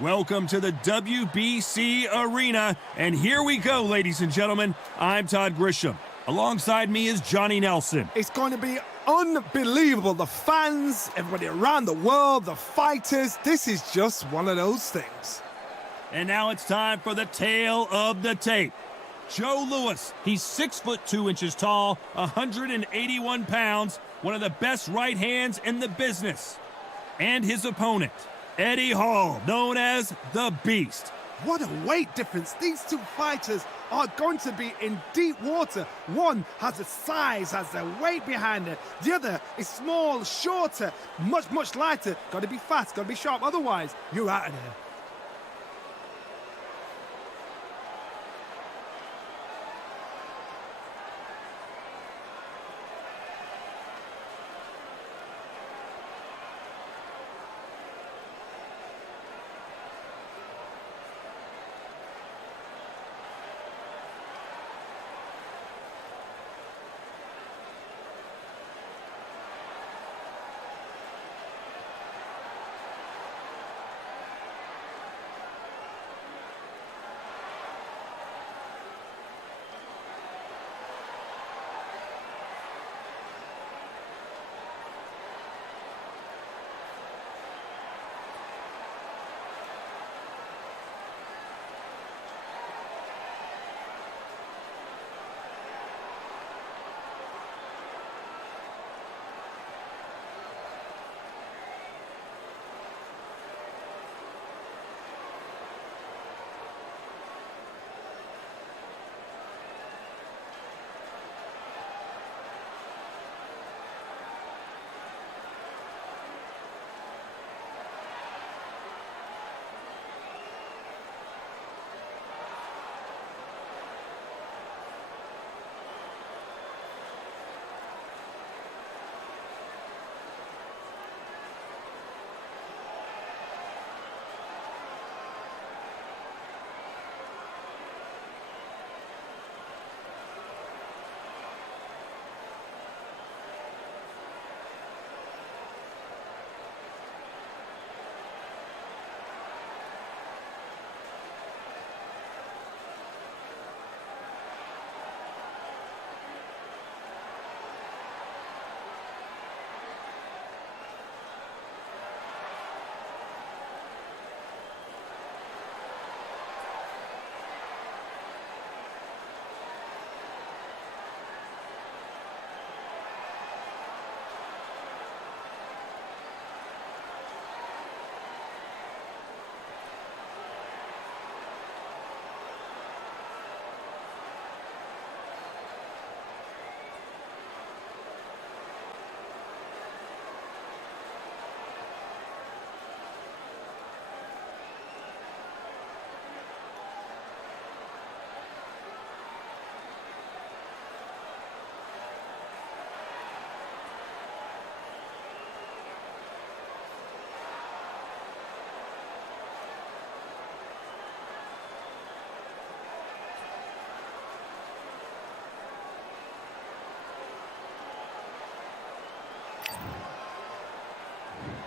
Welcome to the WBC Arena, and here we go, ladies and gentlemen. I'm Todd Grisham. Alongside me is Johnny Nelson. It's going to be unbelievable. The fans, everybody around the world, the fighters, this is just one of those things. And now it's time for the tale of the tape. Joe Louis, he's 6 foot 2 inches tall, 181 pounds, one of the best right hands in the business. And his opponent, Eddie Hall, known as the Beast. What a weight difference. These two fighters are going to be in deep water. One has the size, has the weight behind it. The other is small, shorter, much lighter. Got to be fast, got to be sharp. Otherwise, you're out of there.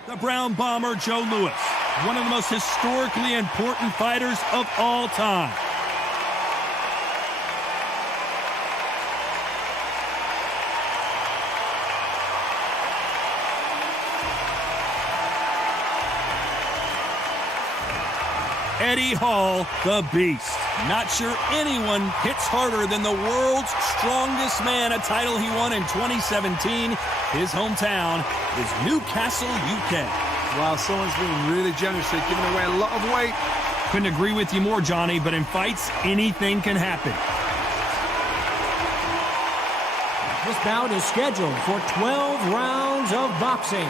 The Brown Bomber, Joe Louis, one of the most historically important fighters of all time. Eddie Hall, the Beast. Not sure anyone hits harder than the world's strongest man, a title he won in 2017. His hometown is Newcastle, UK. Wow, someone's been really generous. They've given away a lot of weight. Couldn't agree with you more, Johnny, but in fights, anything can happen. This bout is scheduled for 12 rounds of boxing.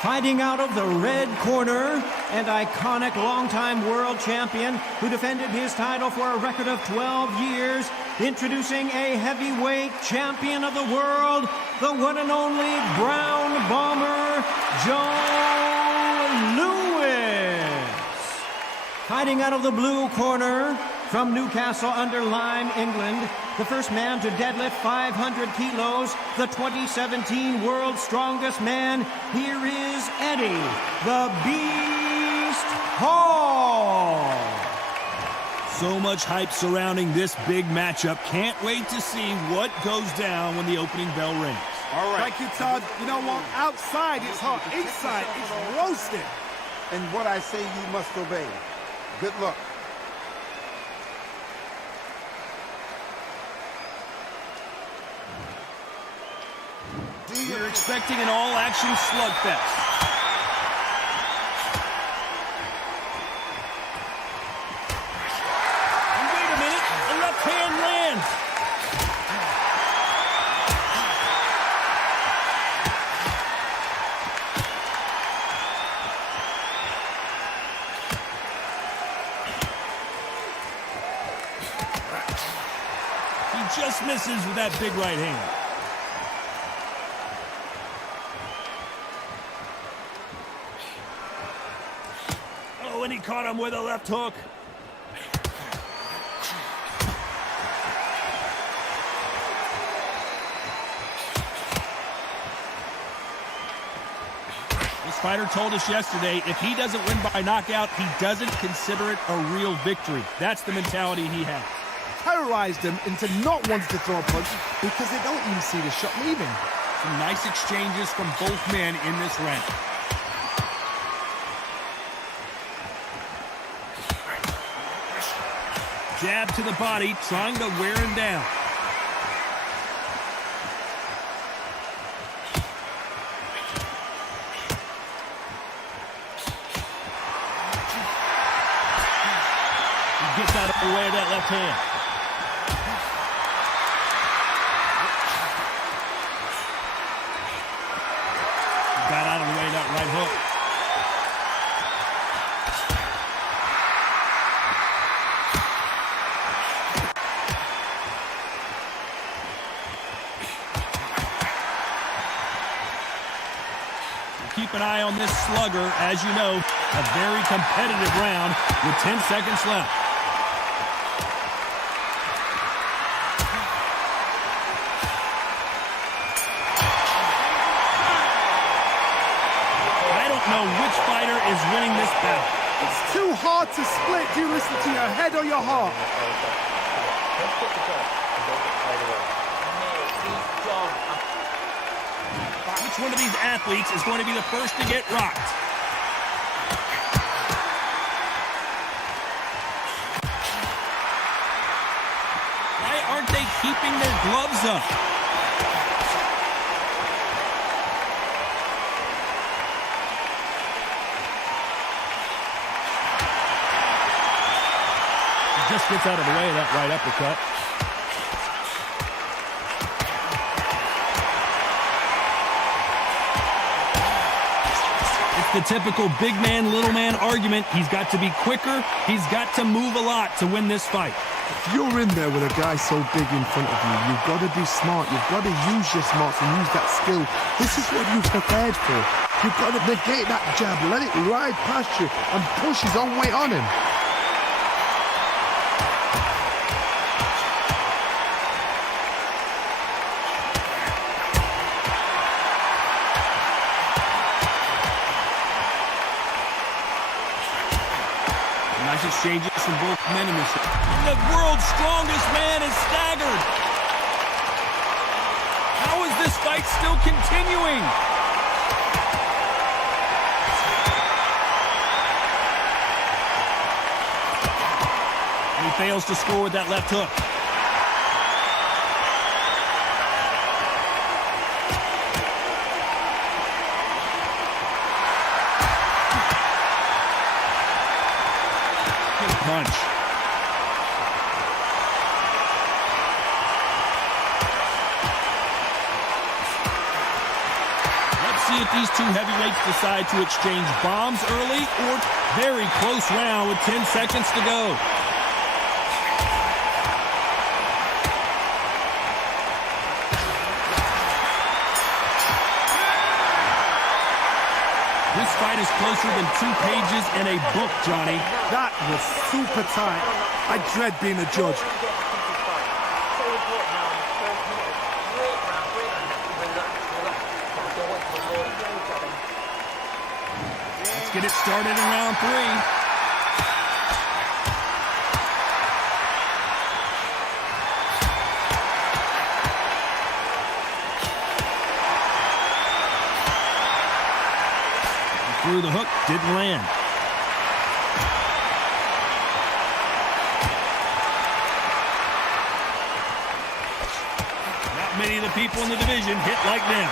Fighting out of the red corner, and iconic longtime world champion who defended his title for a record of 12 years, introducing a heavyweight champion of the world, the one and only Brown Bomber, Joe Louis. Fighting out of the blue corner, from Newcastle under Lyme, England, the first man to deadlift 500 kilos, the 2017 World's Strongest Man, here is Eddie, the Beast Hall. So much hype surrounding this big matchup. Can't wait to see what goes down when the opening bell rings. All right. Thank you, Todd. You know what? Outside it's hot. Inside it's roasting. And what I say you must obey. Good luck. We're expecting an all-action slugfest. And wait a minute, a left hand lands. He just misses with that big right hand. And he caught him with a left hook. This fighter told us yesterday, if he doesn't win by knockout, he doesn't consider it a real victory. That's the mentality he has. Terrorized them into not wanting to throw a punch because they don't even see the shot leaving. Some nice exchanges from both men in this round. Jab to the body, trying to wear him down. He gets out of the way of that left hand. He got out of the way of that right hook. Keep an eye on this slugger. As you know, a very competitive round with 10 seconds left. I don't know which fighter is winning this bout. It's too hard to split. Do you listen to your head or your heart? Which one of these athletes is going to be the first to get rocked? Why aren't they keeping their gloves up? He just gets out of the way of that right uppercut. The typical big man, little man argument. He's got to be quicker. He's got to move a lot to win this fight. If you're in there with a guy so big in front of you, you've got to be smart. You've got to use your smarts and use that skill. This is what you've prepared for. You've got to negate that jab, let it ride past you and push his own weight on him. Nice exchanges from both men in this. The world's strongest man is staggered. How is this fight still continuing? And he fails to score with that left hook. Punch. Let's see if these two heavyweights decide to exchange bombs early or very close round with 10 seconds to go. This fight is closer than 2 pages in a book, Johnny. That was super tight. I dread being a judge. Let's get it started in round 3. through the hook, didn't land. Not many of the people in the division hit like them.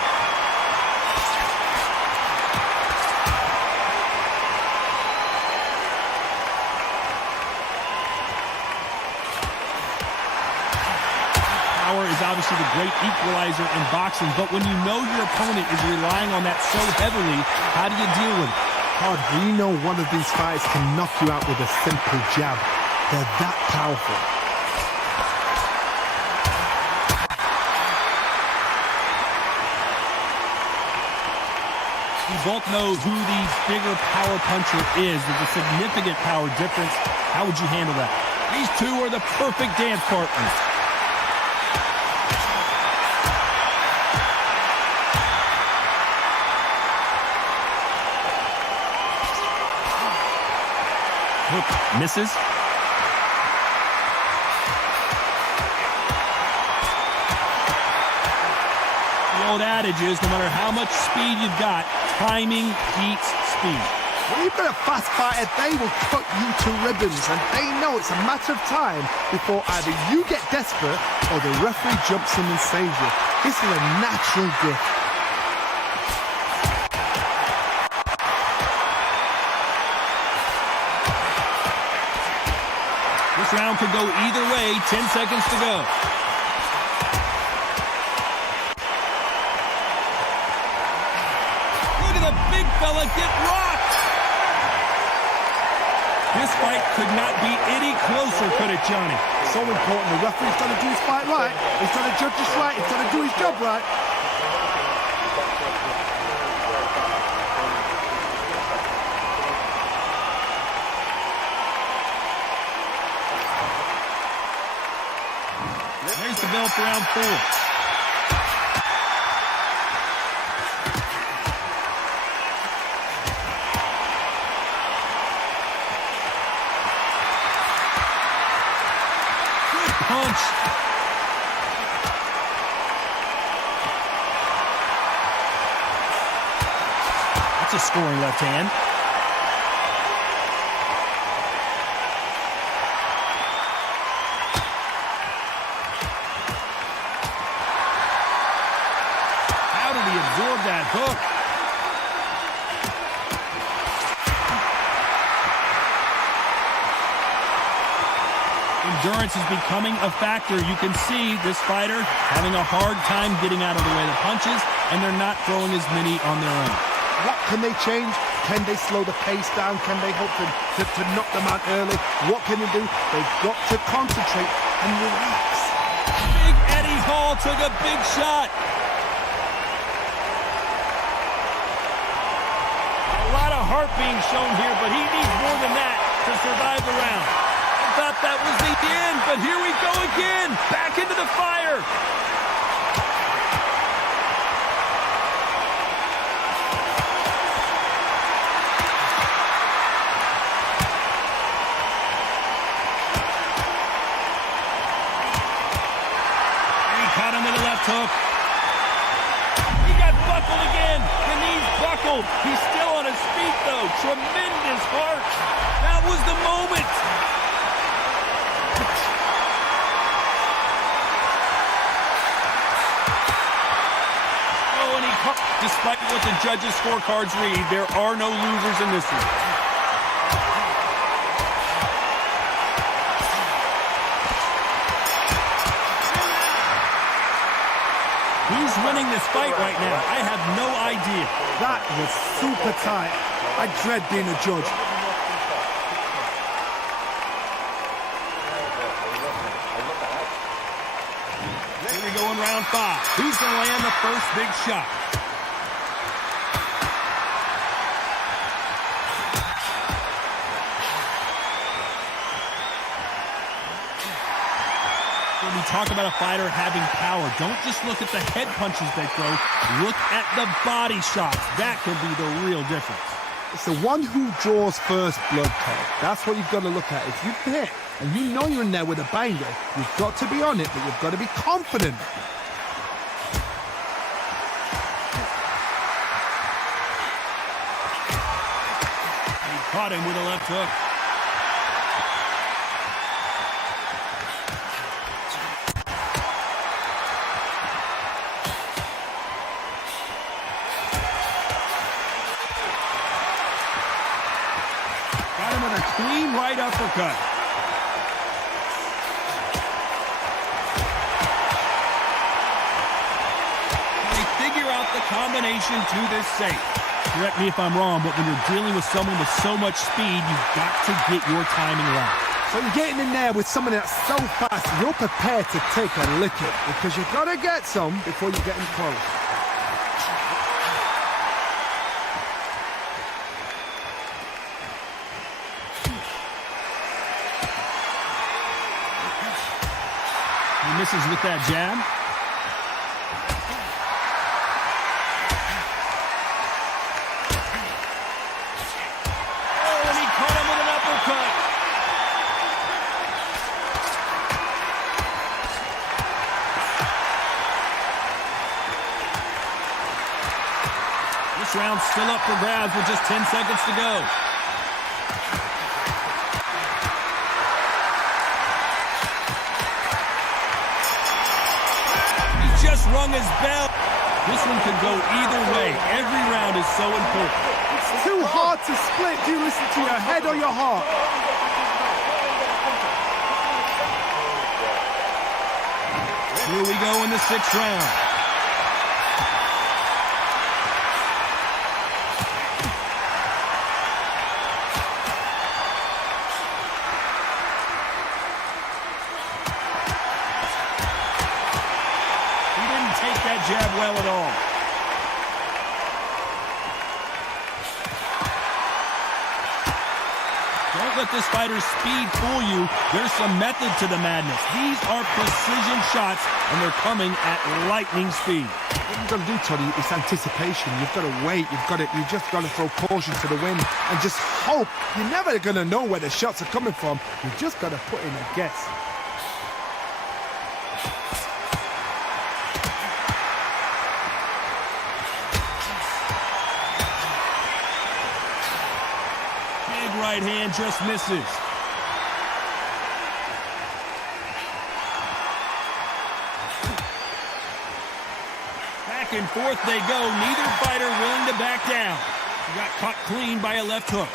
Power is obviously the great equalizer in boxing, but when you know your opponent is relying on that so heavily, how do you deal with it? Hard, we know one of these fighters can knock you out with a simple jab. They're that powerful. We both know who the bigger power puncher is. There's a significant power difference. How would you handle that? These two are the perfect dance partners. Hook misses. The old adage is no matter how much speed you've got, timing beats speed. When you've got a fast fighter, they will cut you to ribbons, and they know it's a matter of time before either you get desperate or the referee jumps in and saves you. This is a natural gift. This round could go either way. 10 seconds to go. Look at the big fella get rocked. This fight could not be any closer, could it, Johnny? So important. The referee's got to do his fight right. He's got to judge this right. He's got to do his job right. There's the bell for round 4. Good punch. That's a scoring left hand. Absorb that hook. Endurance is becoming a factor. You can see this fighter having a hard time getting out of the way of the punches, and they're not throwing as many on their own. What can they change? Can they slow the pace down? Can they hope to knock them out early? What can they do? They've got to concentrate and relax. Big Eddie Hall took a big shot. A lot of heart being shown here, but he needs more than that to survive the round. I thought that was the end, but here we go again. Back into the fire. And he caught him with a left hook. He got buckled again. The knee's buckled. He's still on his feet, though. Tremendous heart. That was the moment. Oh, and he caught. Despite what the judges' scorecards read, there are no losers in this one. Who's winning this fight right now? I have no idea. That was super tight. I dread being a judge. Here we go in round 5. Who's going to land the first big shot? When we talk about a fighter having power, don't just look at the head punches they throw. Look at the body shots. That could be the real difference. It's the one who draws first blood, Ted. That's what you've got to look at. If you hit and you know you're in there with a banger, you've got to be on it, but you've got to be confident. Caught him with a left hook. Got him with a clean right uppercut. They figure out the combination to this safe. Correct me if I'm wrong, but when you're dealing with someone with so much speed, you've got to get your timing right. So you're getting in there with someone that's so fast, you're prepared to take a licking because you've got to get some before you get in close. He misses with that jab. Oh, and he caught him with an uppercut. This round's still up for grabs with just 10 seconds to go. Just rung his bell. This one could go either way. Every round is so important. It's too hard to split. Do you listen to your head or your heart? Here we go in the 6th round. Jab well at all. Don't let this fighter's speed fool you. There's some method to the madness. These are precision shots, and they're coming at lightning speed. What you've got to do, Tony, is anticipation. You've got to wait. You just got to throw caution to the wind and just hope. You're never going to know where the shots are coming from. You just got to put in a guess. Right hand just misses. Back and forth they go. Neither fighter willing to back down. He got caught clean by a left hook.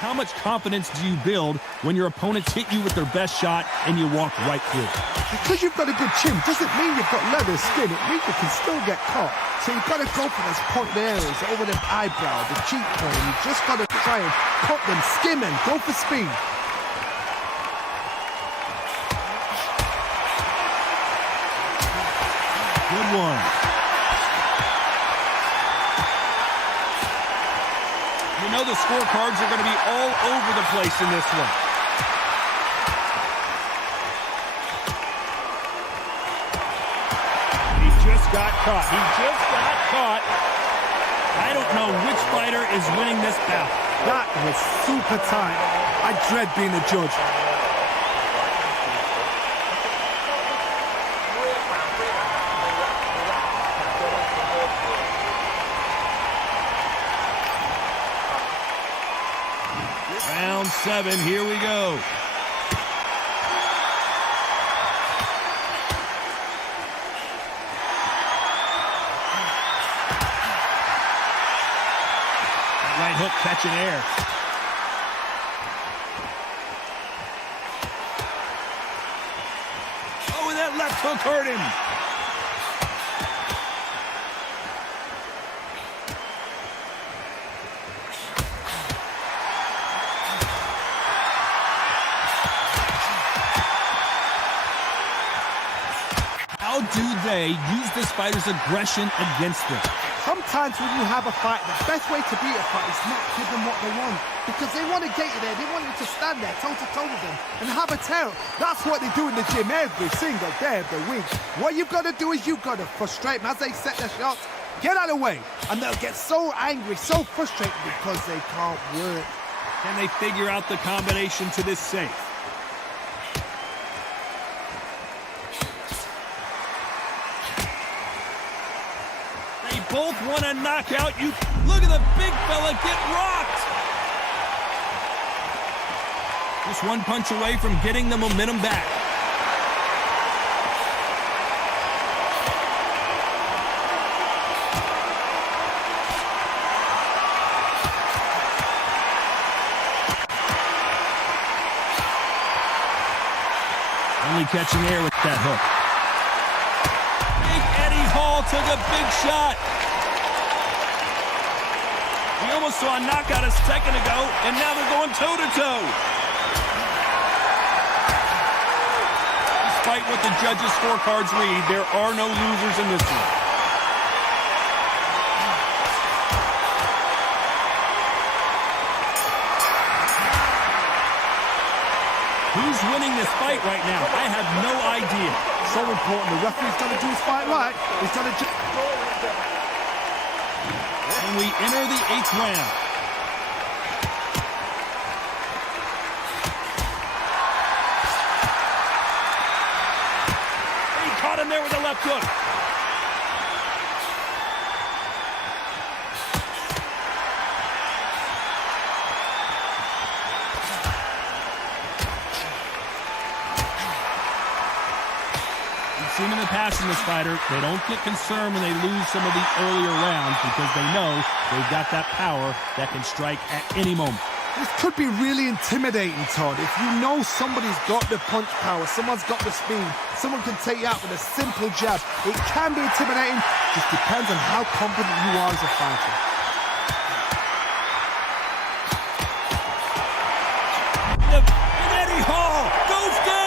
How much confidence do you build when your opponents hit you with their best shot and you walk right through? Because you've got a good chin doesn't mean you've got leather skin. It means you can still get caught. So you've got to go for those pointed areas over the eyebrow, the cheekbone. You've just got to try and cut them, skim and go for speed. Good one. You know the scorecards are going to be all over the place in this one. He just got caught. I don't know which fighter is winning this bout. That was super tight. I dread being a judge. Round 7, here we go. That right hook catching air. Oh, and that left hook hurt him. How do they use this fighter's aggression against them? Sometimes when you have a fight, the best way to beat a fight is not give them what they want. Because they want to get you there. They want you to stand there toe-to-toe with them and have a tear. That's what they do in the gym every single day of the week. What you've got to do is you've got to frustrate them as they set their shots. Get out of the way. And they'll get so angry, so frustrated because they can't work. Can they figure out the combination to this safe? They both want a knockout. You look at the big fella get rocked. Just one punch away from getting the momentum back. Only catching air with that hook. Big Eddie Hall took a big shot. We almost saw a knockout a second ago, and now they're going toe-to-toe. Despite what the judges' scorecards read, there are no losers in this one. Who's winning this fight right now? I have no idea. So important. The referee's got to do his fight right. He's got to do... And we enter the 8th round. He caught him there with a left hook. Seen in the past in this fighter, they don't get concerned when they lose some of the earlier rounds because they know they've got that power that can strike at any moment. This could be really intimidating, Todd. If you know somebody's got the punch power, someone's got the speed, someone can take you out with a simple jab, it can be intimidating. Just depends on how confident you are as a fighter. And Eddie Hall goes down!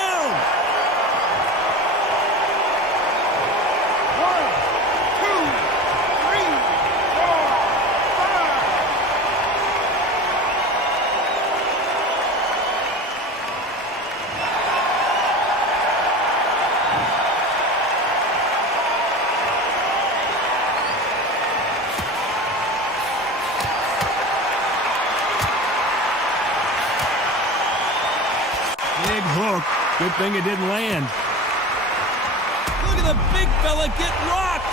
Big hook. Good thing it didn't land. Look at the big fella get rocked.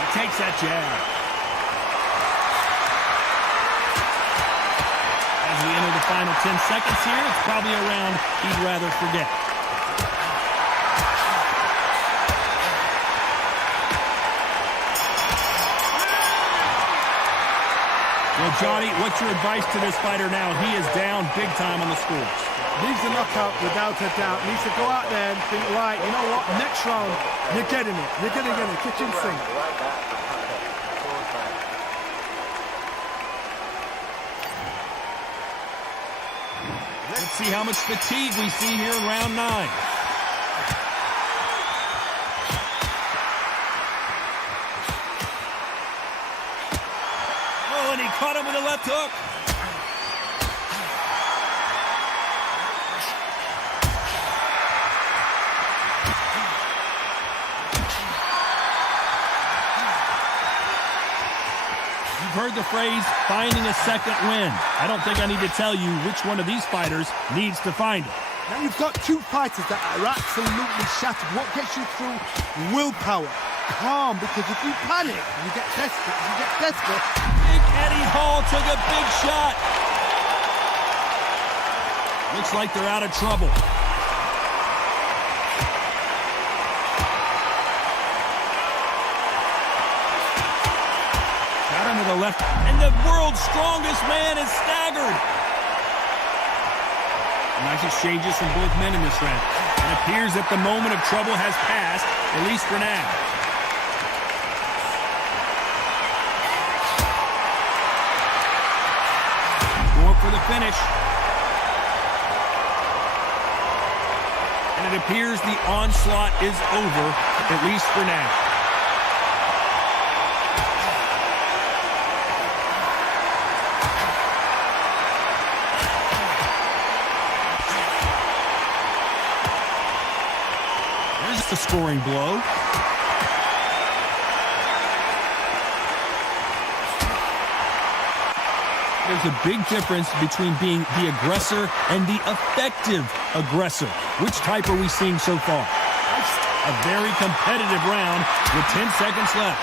He takes that jab. As we enter the final 10 seconds here, it's probably a round he'd rather forget. Well, Johnny, what's your advice to this fighter now? He is down big time on the scores. Needs a knockout without a doubt. Needs to go out there and think, right, you know what, next round, you're getting it. You're going to get it. Kitchen sink. Let's see how much fatigue we see here in round 9. Oh, and he caught him with a left hook. You've heard the phrase, finding a second win. I don't think I need to tell you which one of these fighters needs to find it. Now you've got two fighters that are absolutely shattered. What gets you through? Willpower. Calm, because if you panic, you get desperate. Big Eddie Hall took a big shot. Looks like they're out of trouble. Got him to the left, and the world's strongest man is staggered. Nice exchanges from both men in this round. It appears that the moment of trouble has passed, at least for now. Going for the finish. And it appears the onslaught is over, at least for now. just a scoring blow. There's a big difference between being the aggressor and the effective aggressor. Which type are we seeing so far? A very competitive round with 10 seconds left.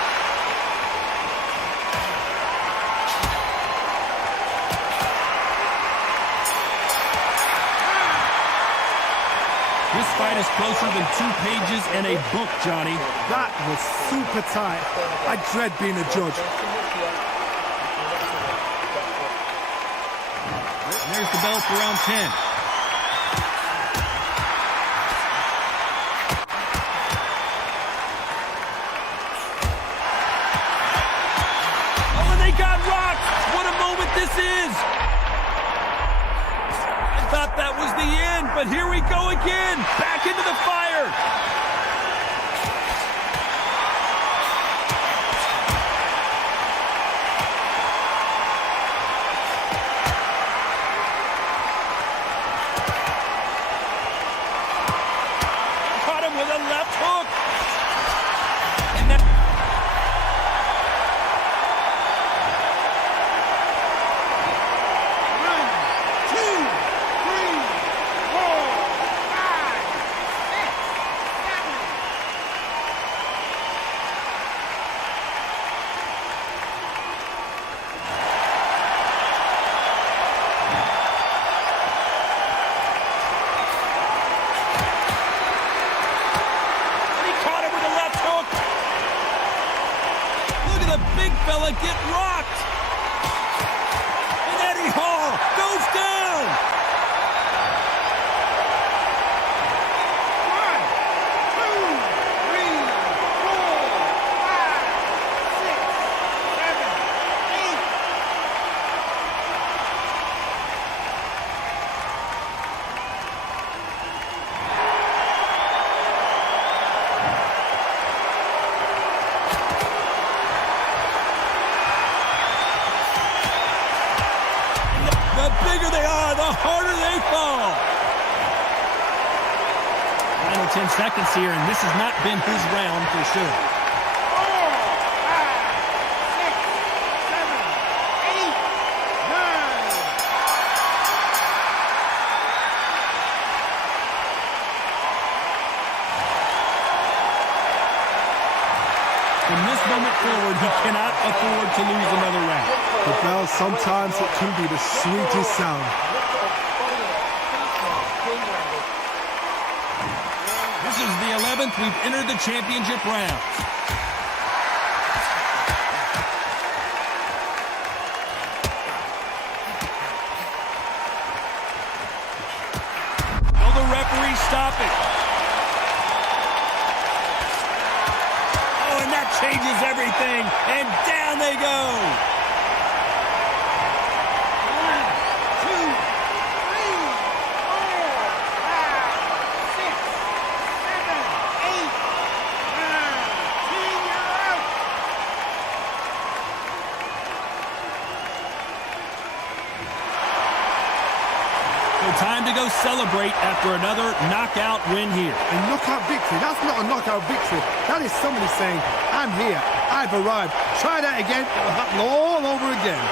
This fight is closer than 2 pages in a book, Johnny. That was super tight. I dread being a judge. There's the bell for round 10. Oh, and they got rocked! What a moment this is! I thought that was the end, but here we go again! Back into the fire! With a left hook. And that big fella get rocked. And Eddie Hall goes down. 10 seconds here, and this has not been his round for sure. 4, 5, 6, 7, 8, 9. From this moment forward, he cannot afford to lose another round. The bell, sometimes it can be the sweetest sound. This is the 11th we've entered the championship round. Will the referee stop it? Oh, and that changes everything. And down they go. 1, 2, 3, 4, 5, 6, 7, 8, 9. Time to go celebrate after another knockout win here. A knockout victory? That's not a knockout victory. That is somebody saying, I'm here, I've arrived. Try that again, it'll happen all over again.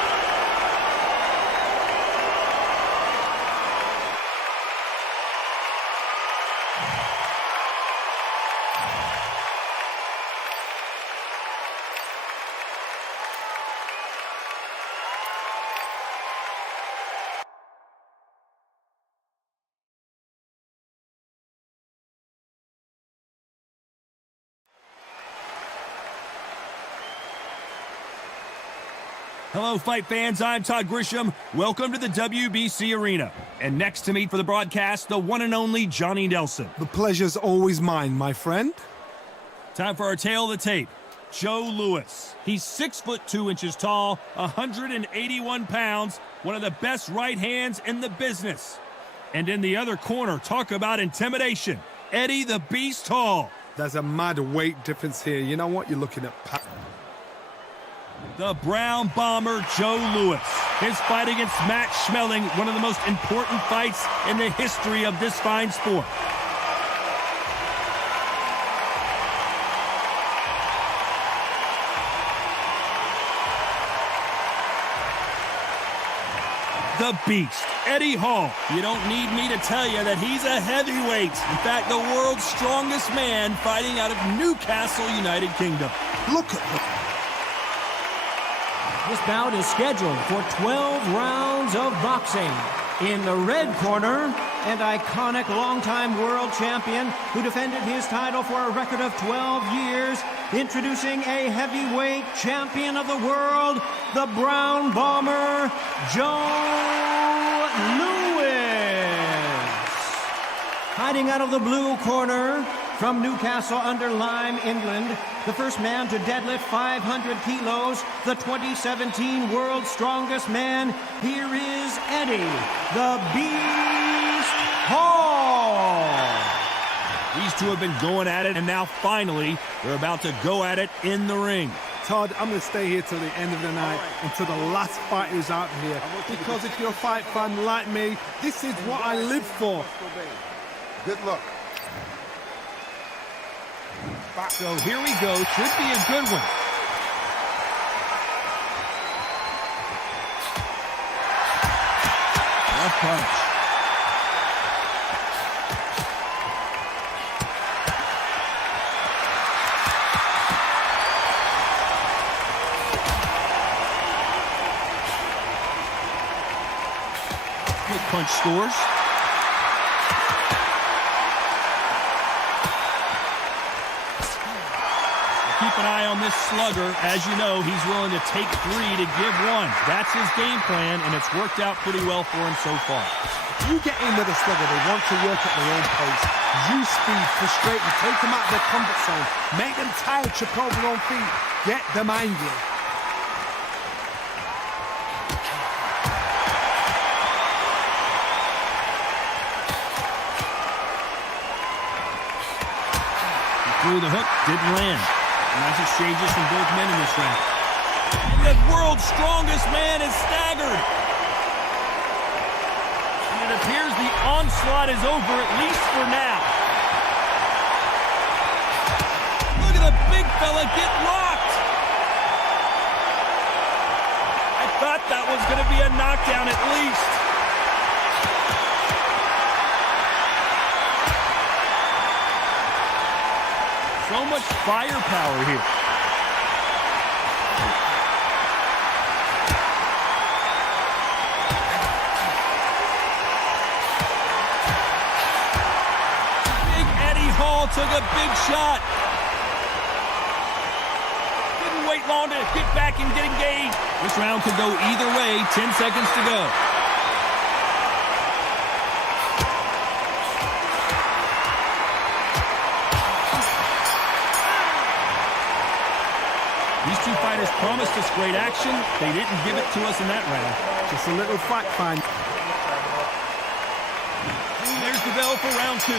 Hello, fight fans. I'm Todd Grisham. Welcome to the WBC Arena. And next to me for the broadcast, the one and only Johnny Nelson. The pleasure's always mine, my friend. Time for our tale of the tape. Joe Louis. He's 6'2" tall, 181 pounds, one of the best right hands in the business. And in the other corner, talk about intimidation. Eddie the Beast Hall. There's a mad weight difference here. You know what? You're looking at the Brown Bomber Joe Louis. His fight against Matt Schmeling, one of the most important fights in the history of this fine sport. the beast, Eddie Hall. You don't need me to tell you that he's a heavyweight. In fact, the world's strongest man fighting out of Newcastle, United Kingdom. Look at him. This bout is scheduled for 12 rounds of boxing. In the red corner, an iconic longtime world champion who defended his title for a record of 12 years, introducing a heavyweight champion of the world, the Brown Bomber, Joe Louis. Hiding out of the blue corner, from Newcastle under Lyme, England, the first man to deadlift 500 kilos, the 2017 world's strongest man, here is Eddie, the Beast Hall. These two have been going at it, and now finally, they're about to go at it in the ring. Todd, I'm going to stay here till the end of the night, until the last fight is out here. Because if you're a fight fan like me, this is what I live for. Good luck. So here we go. Should be a good one. Left punch. Good punch scores. Keep an eye on this slugger. As you know, he's willing to take 3 to give 1. That's his game plan, and it's worked out pretty well for him so far. You get in with a slugger, they want to work at their own pace. Use speed, frustrate them, take them out of their comfort zone, make them tired, trip over their own feet, get them angry. He threw the hook, didn't land. Nice exchanges from both men in this round. And the world's strongest man is staggered. And it appears the onslaught is over, at least for now. Look at the big fella get rocked. I thought that was going to be a knockdown at least. So much firepower here. Big Eddie Hall took a big shot. Didn't wait long to get back and get engaged. This round could go either way. 10 seconds to go. These two fighters promised us great action. They didn't give it to us in that round. Just a little fact find. There's the bell for round 2.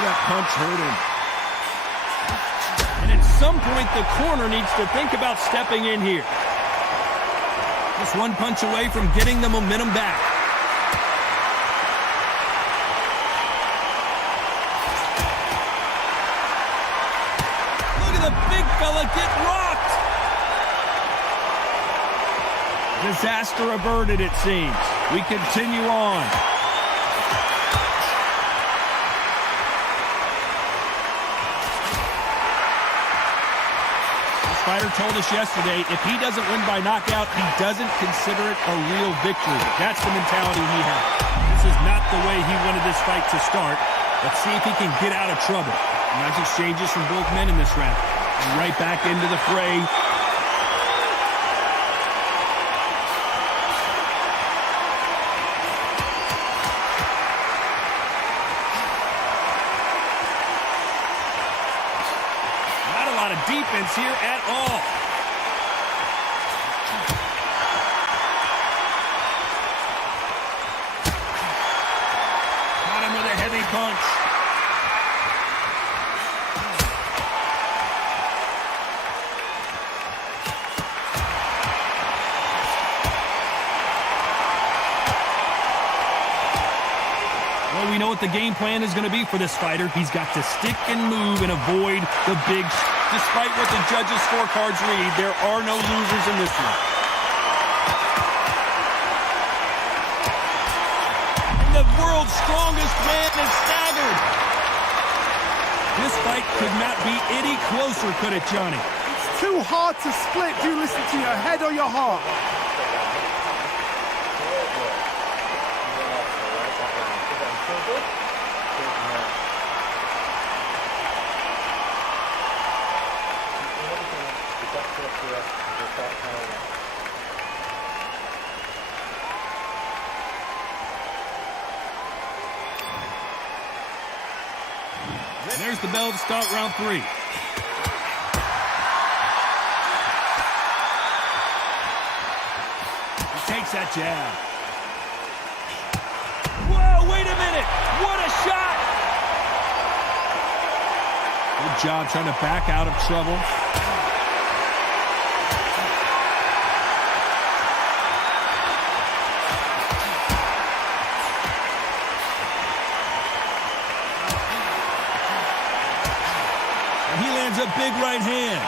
That punch hurt him. And at some point, the corner needs to think about stepping in here. Just one punch away from getting the momentum back. Look at the big fella get rocked. Disaster averted, it seems. We continue on. Fighter told us yesterday, if he doesn't win by knockout, he doesn't consider it a real victory. That's the mentality he has. This is not the way he wanted this fight to start. Let's see if he can get out of trouble. Nice exchanges from both men in this round. And right back into the fray. Defense here at all. Caught him with a heavy punch. know what the game plan is going to be for this fighter. He's got to stick and move and avoid the big... Despite what the judges' scorecards read, there are no losers in this one. And the world's strongest man is staggered. This fight could not be any closer, could it, Johnny? It's too hard to split. Do you listen to your head or your heart? There's the bell to start round 3. He takes that jab. Whoa, wait a minute! What a shot! Good job trying to back out of trouble. He lands a big right hand.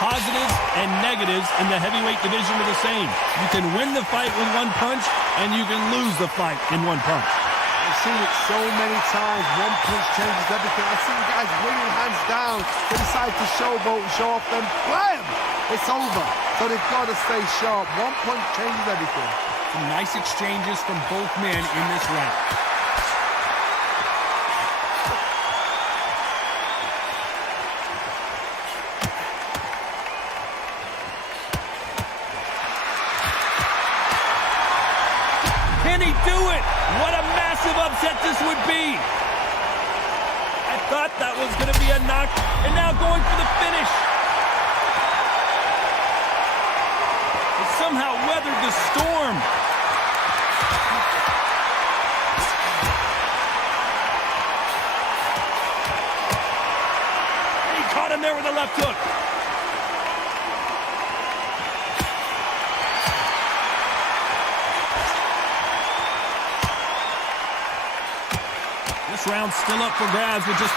Positives and negatives in the heavyweight division are the same. You can win the fight with one punch, and you can lose the fight in one punch. I've seen it so many times. One punch changes everything. I've seen guys winning hands down. They decide to showboat and show off them. Blam! It's over. So they've got to stay sharp. One punch changes everything. Some nice exchanges from both men in this round. Can he do it? What a massive upset this would be. I thought that was going to be a knock, and now going for the finish. He somehow weathered the storm. He caught him there with a left hook. This round's still up for grabs with just...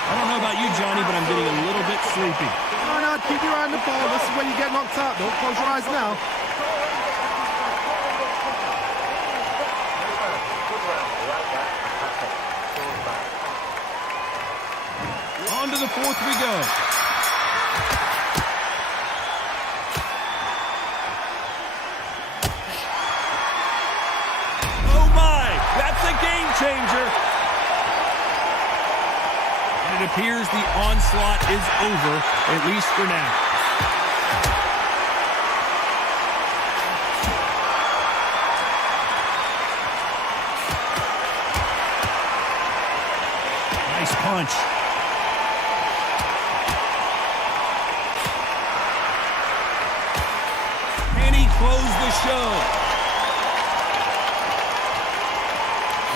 I don't know about you, Johnny, but I'm getting a little bit sleepy. No, keep your eye on the ball. This is when you get knocked out. Don't close your eyes now. On to the 4th we go. Oh my, that's a game changer. And it appears the onslaught is over, at least for now. Nice punch. Close the show.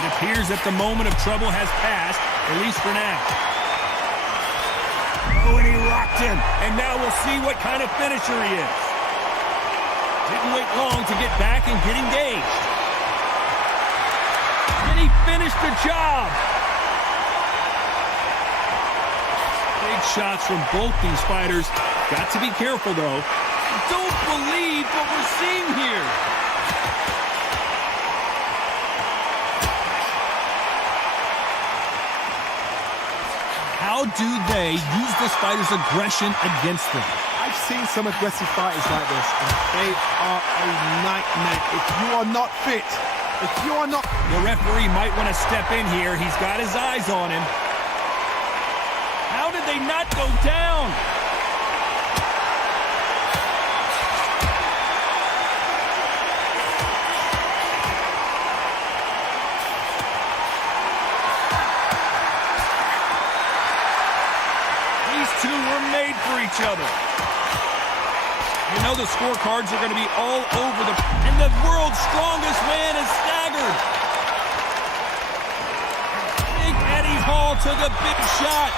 It appears that the moment of trouble has passed, at least for now. Oh, and he rocked him. And now we'll see what kind of finisher he is. Didn't wait long to get back and get engaged. And he finished the job. Big shots from both these fighters. Got to be careful, though. Don't believe what we're seeing here. How do they use this fighter's aggression against them? I've seen some aggressive fighters like this, and they are a nightmare. If you are not fit, if you are not... The referee might want to step in here. He's got his eyes on him. How did they not go down? Two were made for each other. You know the scorecards are going to be all over the... And the world's strongest man is staggered. forward. Big Eddie Hall took a big shot.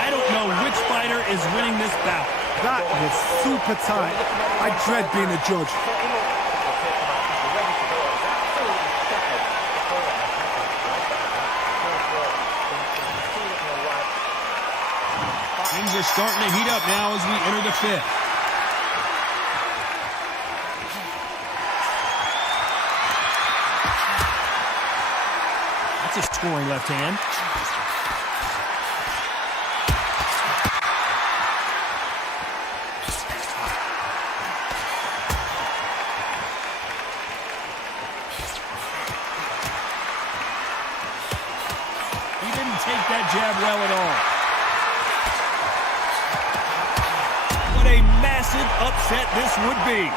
I don't know which fighter is winning this bout. That was super tight. I dread being a judge. Things are starting to heat up now as we enter the fifth. That's a scoring left hand. He didn't take that jab well at all. What a massive upset this would be.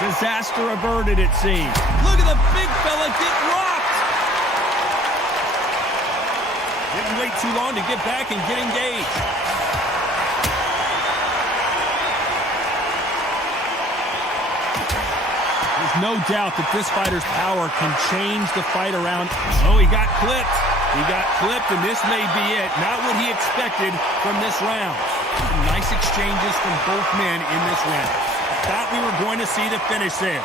Disaster averted, it seems. Look at the big fella get rocked. Didn't wait too long to get back and get engaged. There's no doubt that this fighter's power can change the fight around. Oh, he got clipped. He got clipped, and this may be it. Not what he expected from this round. Nice exchanges from both men in this round. Thought we were going to see the finish there.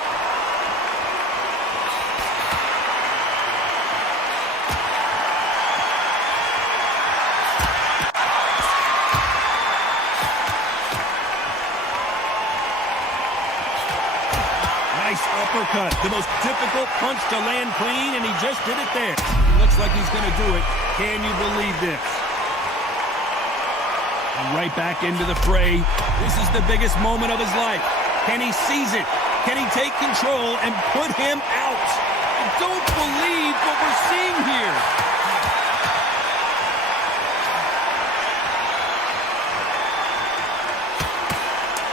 Nice uppercut. The most difficult punch to land clean, and he just did it there. Looks like he's going to do it. Can you believe this? And right back into the fray. This is the biggest moment of his life. Can he seize it? Can he take control and put him out? I don't believe what we're seeing here.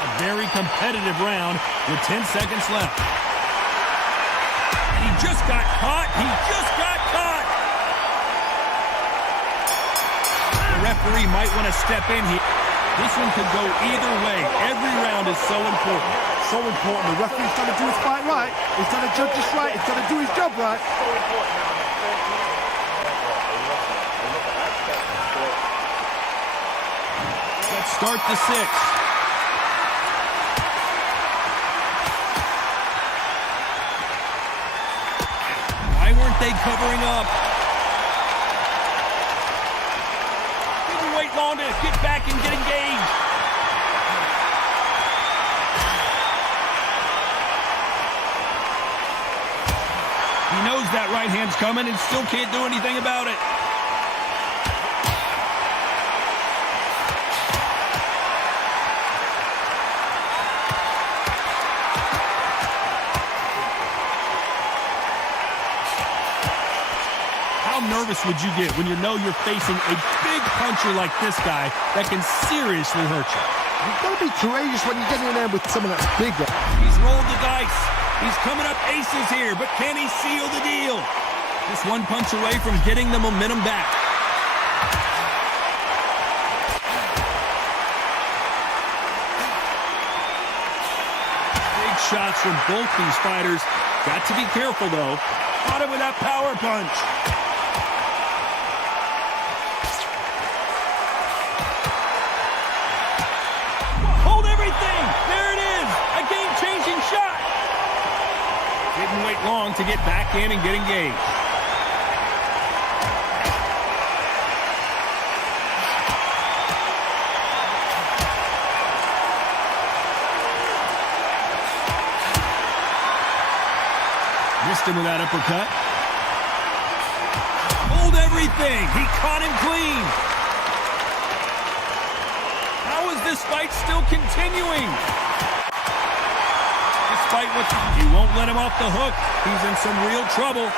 A very competitive round with 10 seconds left. And he just got caught. He just got caught. The referee might want to step in here. This one could go either way. Every round is so important. So important. The referee's got to do his fight right. He's got to judge this right. He's got to do his job right. Let's start the sixth. Why weren't they covering up? Didn't wait long to get back and get engaged. He knows that right hand's coming and still can't do anything about it. How nervous would you get when you know you're facing a big puncher like this guy that can seriously hurt you? You've got to be courageous when you're getting in there with someone that's bigger. He's rolled the dice. He's coming up aces here, but can he seal the deal? Just one punch away from getting the momentum back. Big shots from both these fighters. Got to be careful, though. Caught him with that power punch. Hold everything! There it is! A game-changing shot! Didn't wait long to get back in and get engaged. Missed him with that uppercut. Hold everything! He caught him clean! How is this fight still continuing? Despite what he won't let him off the hook. He's in some real trouble.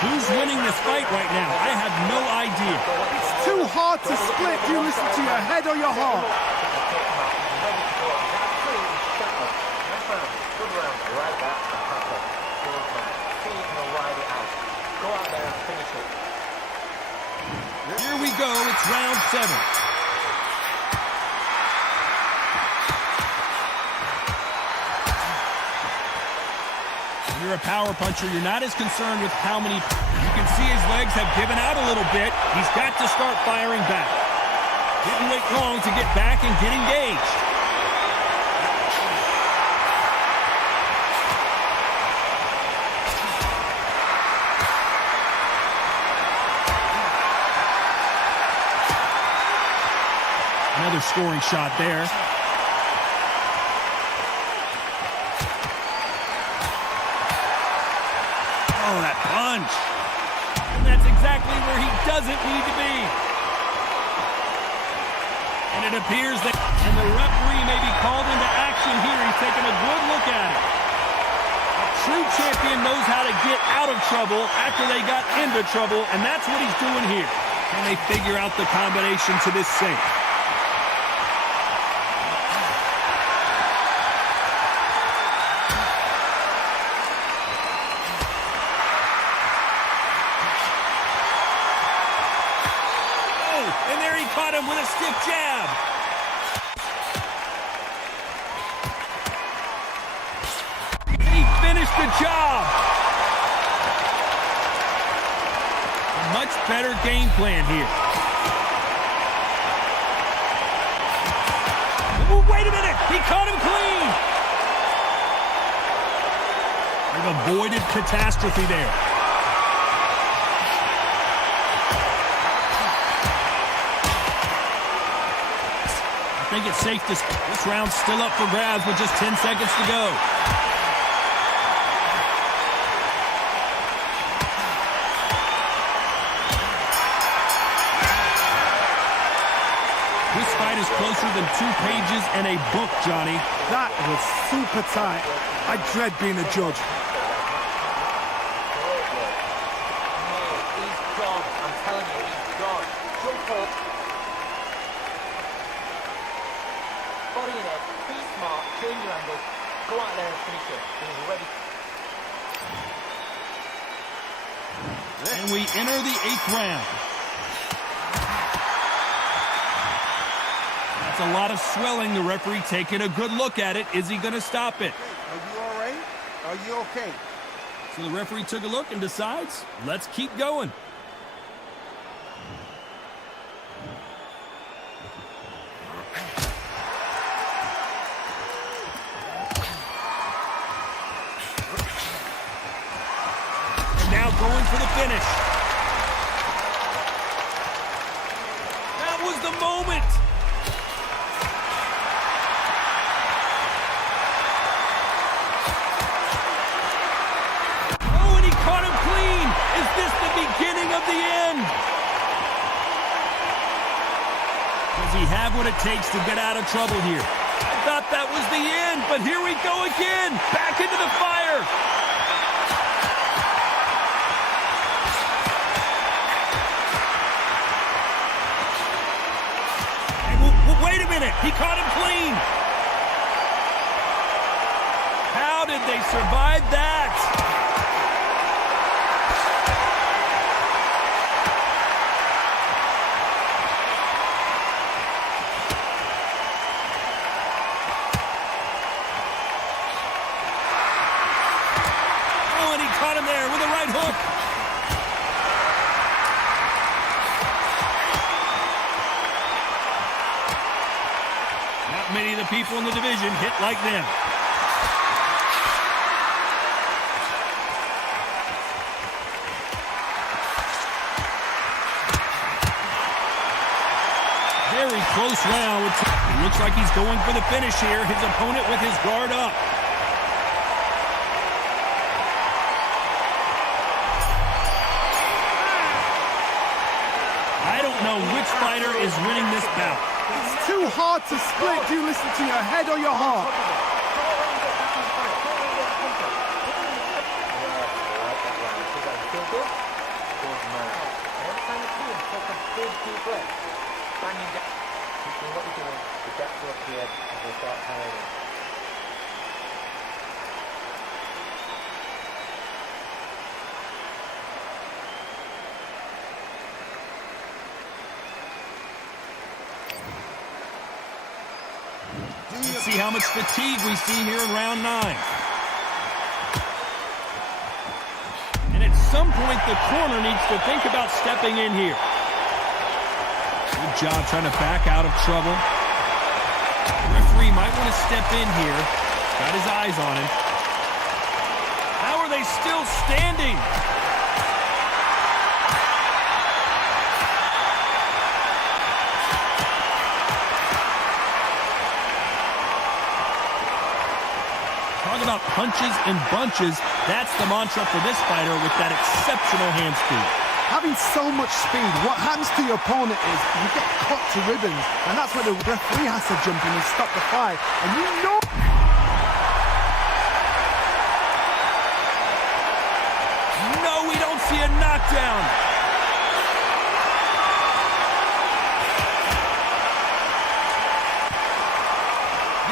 Who's winning this fight right now? I have no idea. It's too hard to split. Do you listen to your head or your heart? Here we go. It's round 7. When you're a power puncher, you're not as concerned with how many. You can see his legs have given out a little bit. He's got to start firing back. Didn't wait long to get back and get engaged. Another scoring shot there. Oh, that punch. And that's exactly where he doesn't need to be. And it appears that the referee may be called into action here. He's taking a good look at it. A true champion knows how to get out of trouble after they got into trouble, and that's what he's doing here. Can they figure out the combination to this save? And there he caught him with a stiff jab. And he finished the job. A much better game plan here. Oh, wait a minute. He caught him clean. They've avoided catastrophe there. I think it's safe to... This round's still up for grabs with just 10 seconds to go. This fight is closer than 2 pages in a book, Johnny. That was super tight. I dread being a judge. He's gone. I'm telling you, he's gone. Jump up. Body in head, be smart, change your angle, go out there and finish it. He's ready. And we enter the 8th round. That's a lot of swelling. The referee taking a good look at it. Is he going to stop it? Are you all right? Are you okay? So the referee took a look and decides, let's keep going. Going for the finish. That was the moment. Oh, and he caught him clean. Is this the beginning of the end? Does he have what it takes to get out of trouble here? I thought that was the end, but here we go again. Back into the fire. Wait a minute, he caught him clean. How did they survive that? Oh, and he caught him there with a right hook. Many of the people in the division hit like them. Very close round. It looks like he's going for the finish here. His opponent with his guard up. I don't know which fighter is winning this bout. It's too hard to split. Do you listen to your head or your heart? Let's see how much fatigue we see here in round 9. And at some point, the corner needs to think about stepping in here. Good job trying to back out of trouble. The referee might want to step in here. Got his eyes on him. How are they still standing? Talk about punches and bunches. That's the mantra for this fighter with that exceptional hand speed. Having so much speed, what happens to your opponent is you get cut to ribbons, and that's where the referee has to jump in and stop the fight. And you know... No, we don't see a knockdown.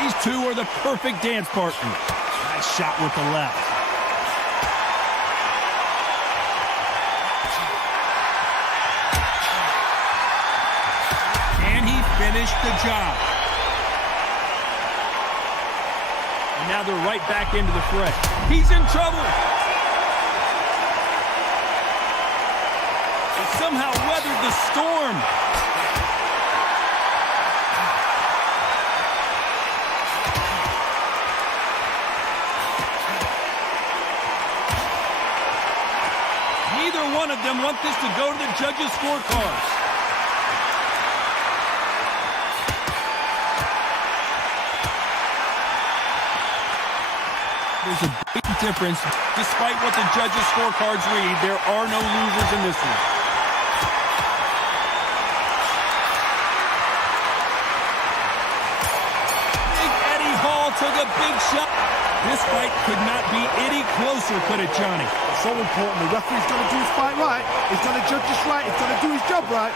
These two are the perfect dance partners. Nice shot with the left. Finish the job. And now they're right back into the fray. He's in trouble. He somehow weathered the storm. Neither one of them want this to go to the judges' scorecards. There's a big difference. Despite what the judges' scorecards read, there are no losers in this one. Big Eddie Hall took a big shot. This fight could not be any closer, could it, Johnny? So important. The referee's got to do his fight right. He's got to judge this right. He's got to do his job right.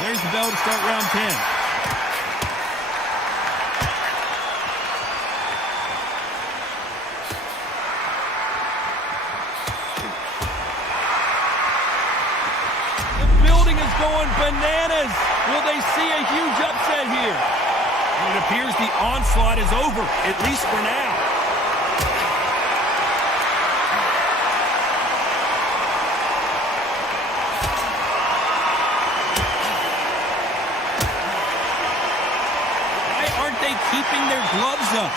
There's the bell to start round 10. The building is going bananas. Will they see a huge upset here? And it appears the onslaught is over, at least for now. Keeping their gloves up.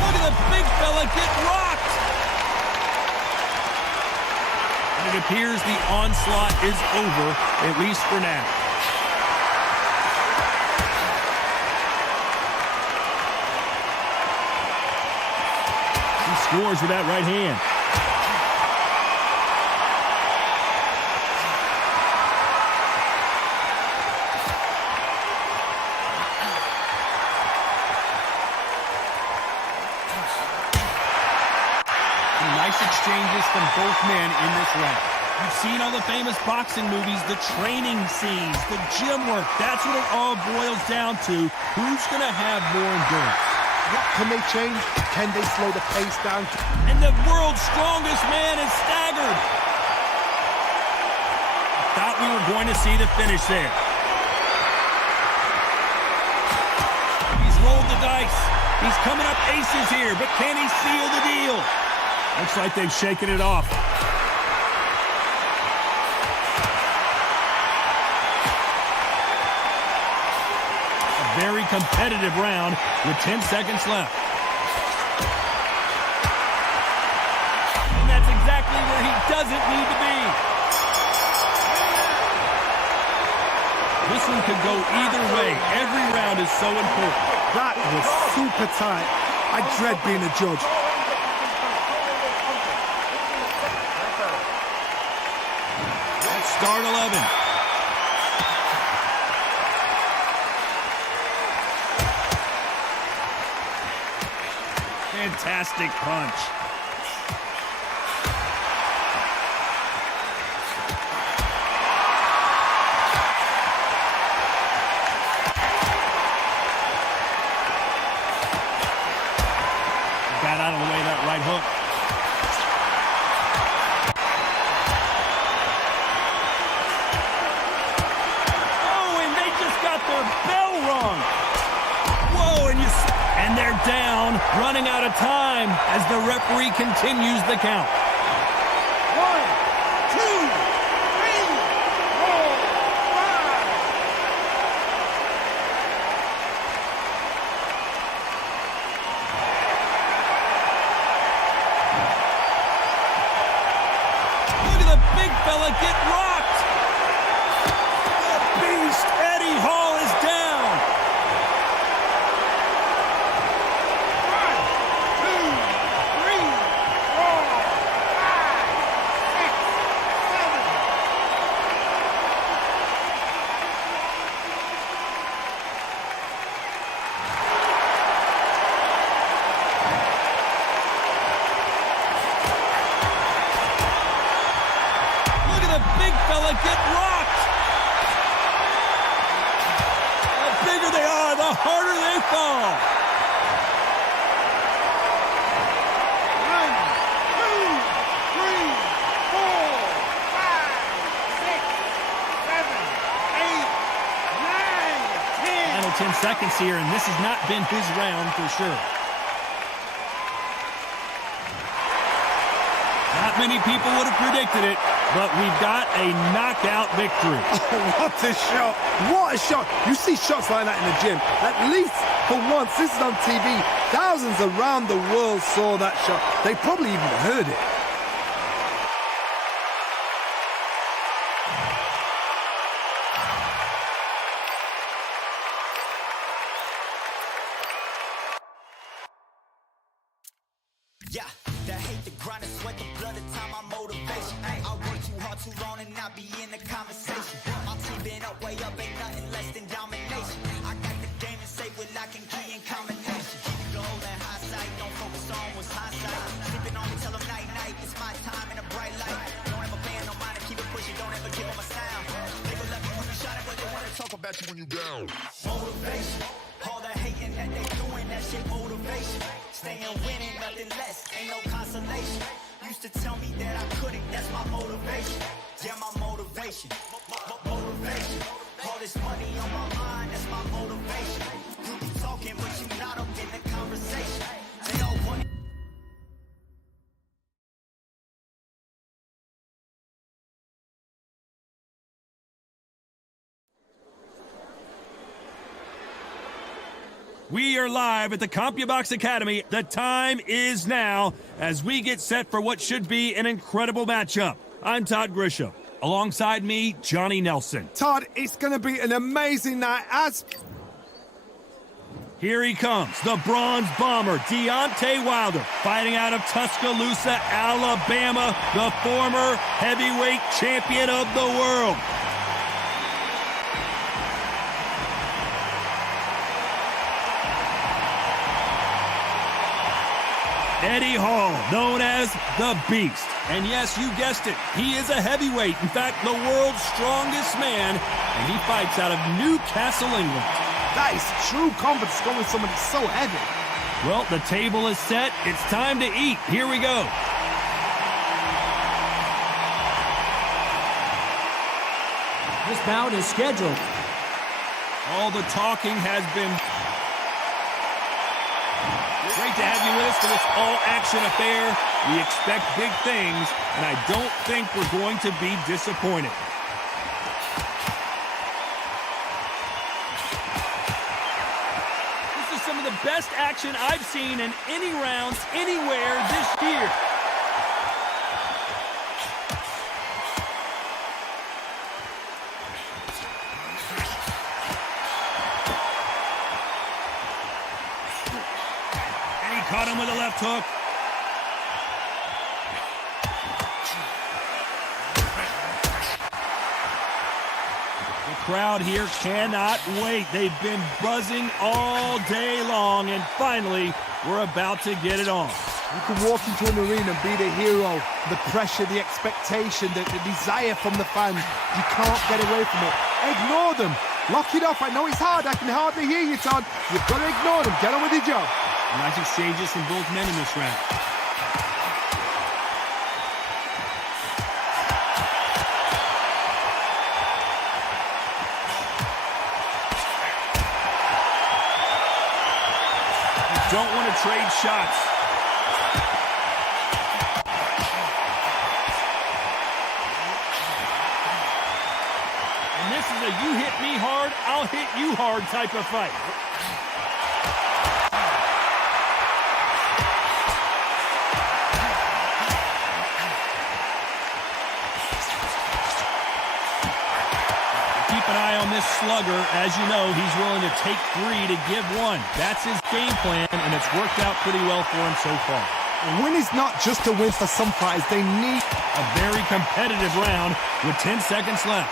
Look at the big fella get rocked. And it appears the onslaught is over, at least for now. He scores with that right hand. Nice exchanges from both men in this round. You've seen all the famous boxing movies, the training scenes, the gym work. That's what it all boils down to. Who's going to have more endurance? What can they change? Can they slow the pace down? And the world's strongest man is staggered. I thought we were going to see the finish there. He's rolled the dice. He's coming up aces here, but can he seal the deal? Looks like they've shaken it off. A very competitive round with 10 seconds left. And that's exactly where he doesn't need to be. This one could go either way. Every round is so important. That was super tight. I dread being a judge. Start 11. Fantastic punch. Got out of the way of that right hook. hook. Oh, and they just got their bell rung. Whoa, and they're down, running out of time as the referee continues the count. 1, 2, 3, 4, 5. Look at the big fella get rocked. The beast, Eddie Hall, is down. 1, 2, 3, 4, 5, 6, 7, 8, 9, 10. Look at the big fella get rocked. The bigger they are, the harder they fall. 1, 2, 3, 4, 5, 6, 7, 8, 9, 10. Final 10 seconds here, and this has not been his round for sure. Not many people would have predicted it, but we've got a knockout victory. What a shot! What a shot! You see shots like that in the gym. At least for once, this is on TV. Thousands around the world saw that shot. They probably even heard it. Yeah, the hate, the grind, the sweat, the blood, the time, my motivation. I work too hard, too long, and not be in the conversation. My team been up, way up, ain't nothing less than domination. I got the game and say with lock and key and combination. Keep it goal and high sight, don't focus on what's hindsight. Sleeping on me, tell them night, night, it's my time in a bright light. Don't ever pay no mind and keep it pushing, don't ever give them a sound. They gon' love you when you shine it, but they wanna talk about you when you down. Motivation, all the hating that they doing, that shit motivation. Staying winning, nothing less, ain't no consolation. Used to tell me that I couldn't, that's my motivation. Yeah, my motivation, motivation. All this money on my mind, that's my motivation. You be talking, but you not up in the conversation. They all want it. We are live at the CompuBox Academy. The time is now as we get set for what should be an incredible matchup. I'm Todd Grisham. Alongside me, Johnny Nelson. Todd, it's going to be an amazing night as... Here he comes, the bronze bomber, Deontay Wilder, fighting out of Tuscaloosa, Alabama, the former heavyweight champion of the world. Eddie Hall, known as the Beast. And yes, you guessed it, he is a heavyweight. In fact, the world's strongest man, and he fights out of Newcastle, England. That is true confidence going with somebody so heavy. Well, the table is set. It's time to eat. Here we go. This bout is scheduled. All the talking has been... Great to have you with us for this all-action affair. We expect big things, and I don't think we're going to be disappointed. This is some of the best action I've seen in any rounds anywhere this year. Caught him with a left hook. The crowd here cannot wait. They've been buzzing all day long, and finally, we're about to get it on. You can walk into an arena and be the hero. The pressure, the expectation, the desire from the fans. You can't get away from it. Ignore them. Lock it off. I know it's hard. I can hardly hear you, Todd. You've got to ignore them. Get on with your job. Nice exchanges from both men in this round. don't want to trade shots. And this is a you hit me hard, I'll hit you hard type of fight. Keep an eye on this slugger. As you know, he's willing to take 3 to give 1. That's his game plan, and it's worked out pretty well for him so far. A win is not just a win for some fighters. They need a very competitive round with 10 seconds left.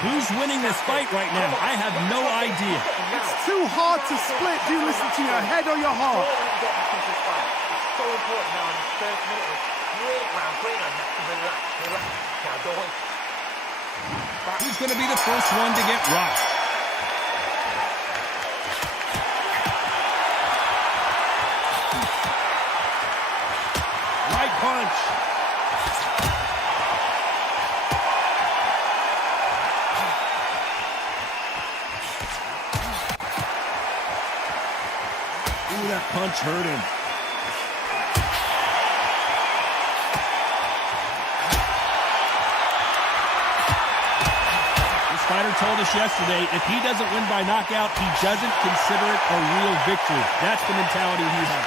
Who's winning this fight right now? I have no idea. It's too hard to split. Do you listen to your head or your heart? It's so important now in this first minute. Great round. Relax. Now don't. Who's going to be the first one to get rocked? Right punch. Ooh, that punch hurt him. This fighter told us yesterday, if he doesn't win by knockout, he doesn't consider it a real victory. That's the mentality he has.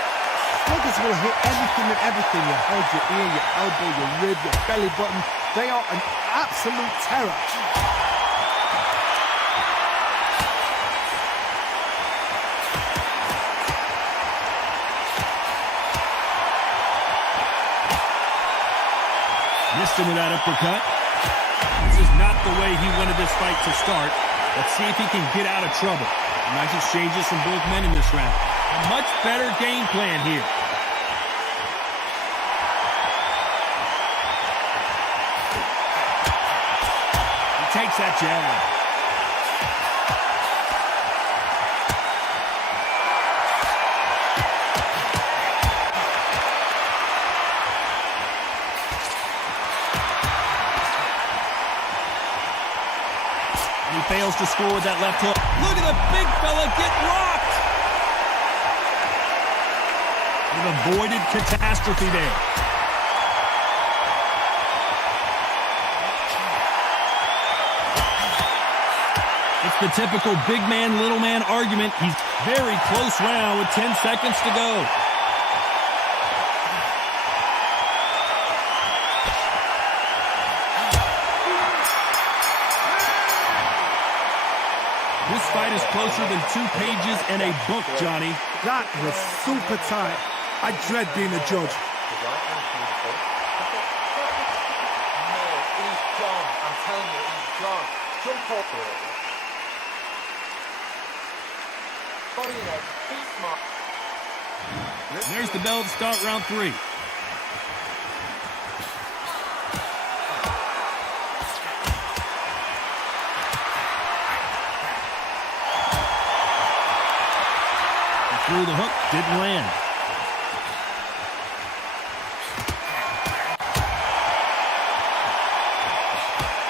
Sluggers will hit anything and everything. Your head, your ear, your elbow, your rib, your belly button. They are an absolute terror. Missed him with that uppercut. This is not the way he wanted this fight to start. Let's see if he can get out of trouble. Nice exchanges from both men in this round. A much better game plan here. He takes that jab. He fails to score with that left hook. Look at the big fella get rocked. We've avoided catastrophe there. It's the typical big man, little man argument. He's very close round with 10 seconds to go. This fight is closer than 2 pages and a book, Johnny. That was super tight. I dread being a judge. He's gone. I'm telling you, he's gone. Jump up. Body in it. Be smart. There's the bell to start round 3. Through the hook, didn't land.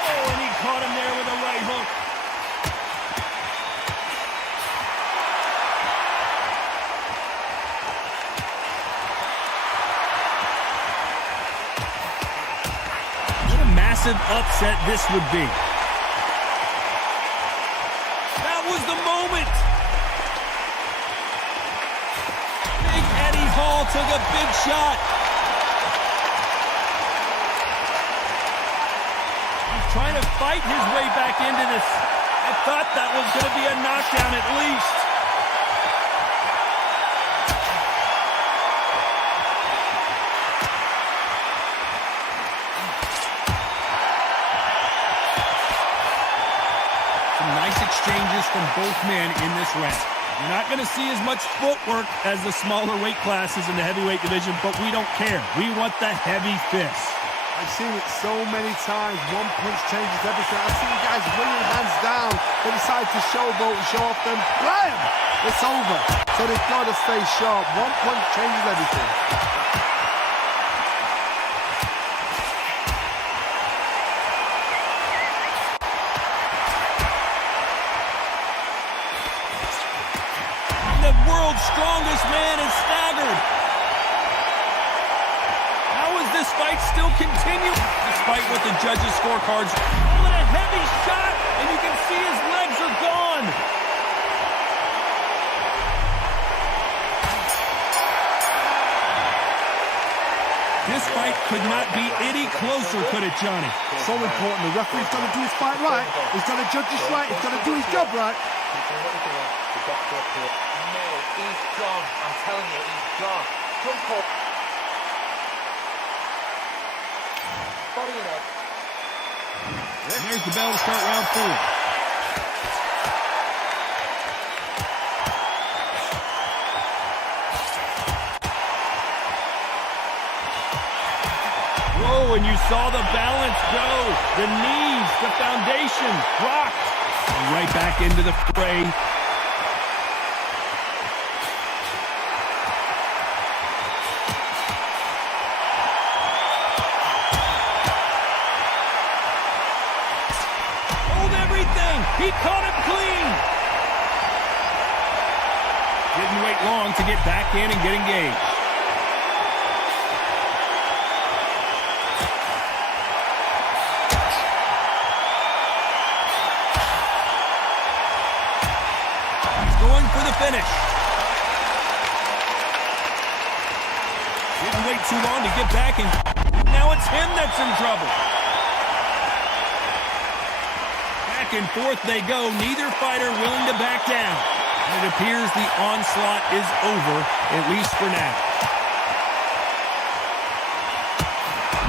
Oh, and he caught him there with a right hook. What a massive upset this would be. That was the moment. Hall took a big shot. He's trying to fight his way back into this. I thought that was going to be a knockdown at least. Some nice exchanges from both men in this round. You're not going to see as much footwork as the smaller weight classes in the heavyweight division, but we don't care. We want the heavy fists. I've seen it so many times. One punch changes everything. I've seen guys winning hands down. They decide to showboat and show off them. Blam! It's over. So they've got to stay sharp. One punch changes everything. This man is staggered. How is this fight still continuing? Despite what the judges' scorecards. Oh, and a heavy shot, and you can see his legs are gone. This fight could not be any closer, could it, Johnny? So important. The referee's got to do his fight right. He's got to judge this right. He's got to do his job right. No, he's gone. I'm telling you, he's gone. Jump up. Body and head. And there's the bell to start round 4. Whoa, and you saw the balance go. The knees, the foundation, rocked. And right back into the fray. Hold everything. He caught him clean. Didn't wait long to get back in and get engaged. Going for the finish. Didn't wait too long to get back, and now it's him that's in trouble. Back and forth they go, neither fighter willing to back down. And it appears the onslaught is over, at least for now.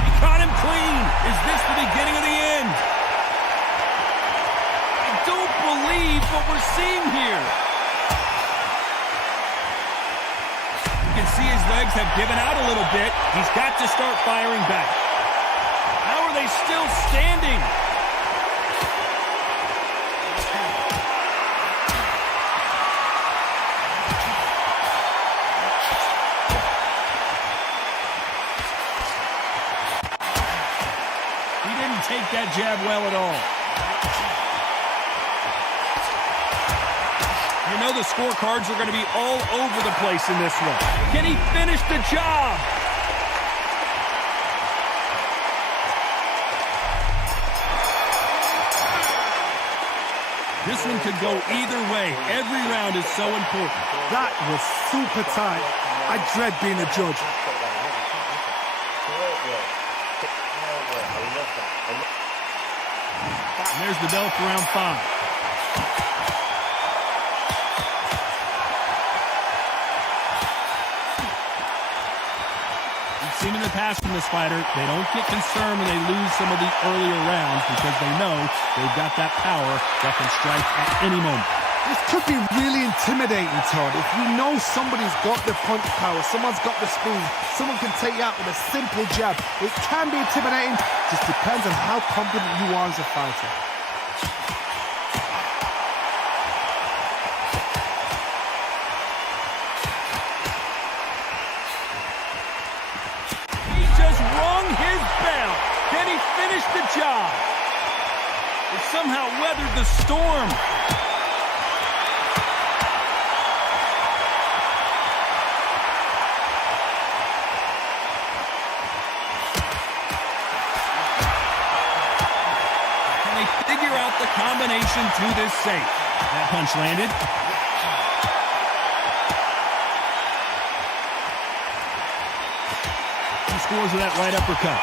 He caught him clean. Is this the beginning of the end? I don't believe what we're seeing here. You can see his legs have given out a little bit. He's got to start firing back. How are they still standing? He didn't take that jab well at all. You know the scorecards are going to be all over the place in this one. Can he finish the job? This one could go either way. Every round is so important. That was super tight. I dread being a judge. And there's the bell for round 5. Seen in the past from this fighter, they don't get concerned when they lose some of the earlier rounds because they know they've got that power that can strike at any moment. This could be really intimidating, Todd. If you know somebody's got the punch power, someone's got the speed, someone can take you out with a simple jab. It can be intimidating. Just depends on how confident you are as a fighter. Can he finish the job? It somehow weathered the storm. Can they figure out the combination to this safe? That punch landed. He scores with that right uppercut.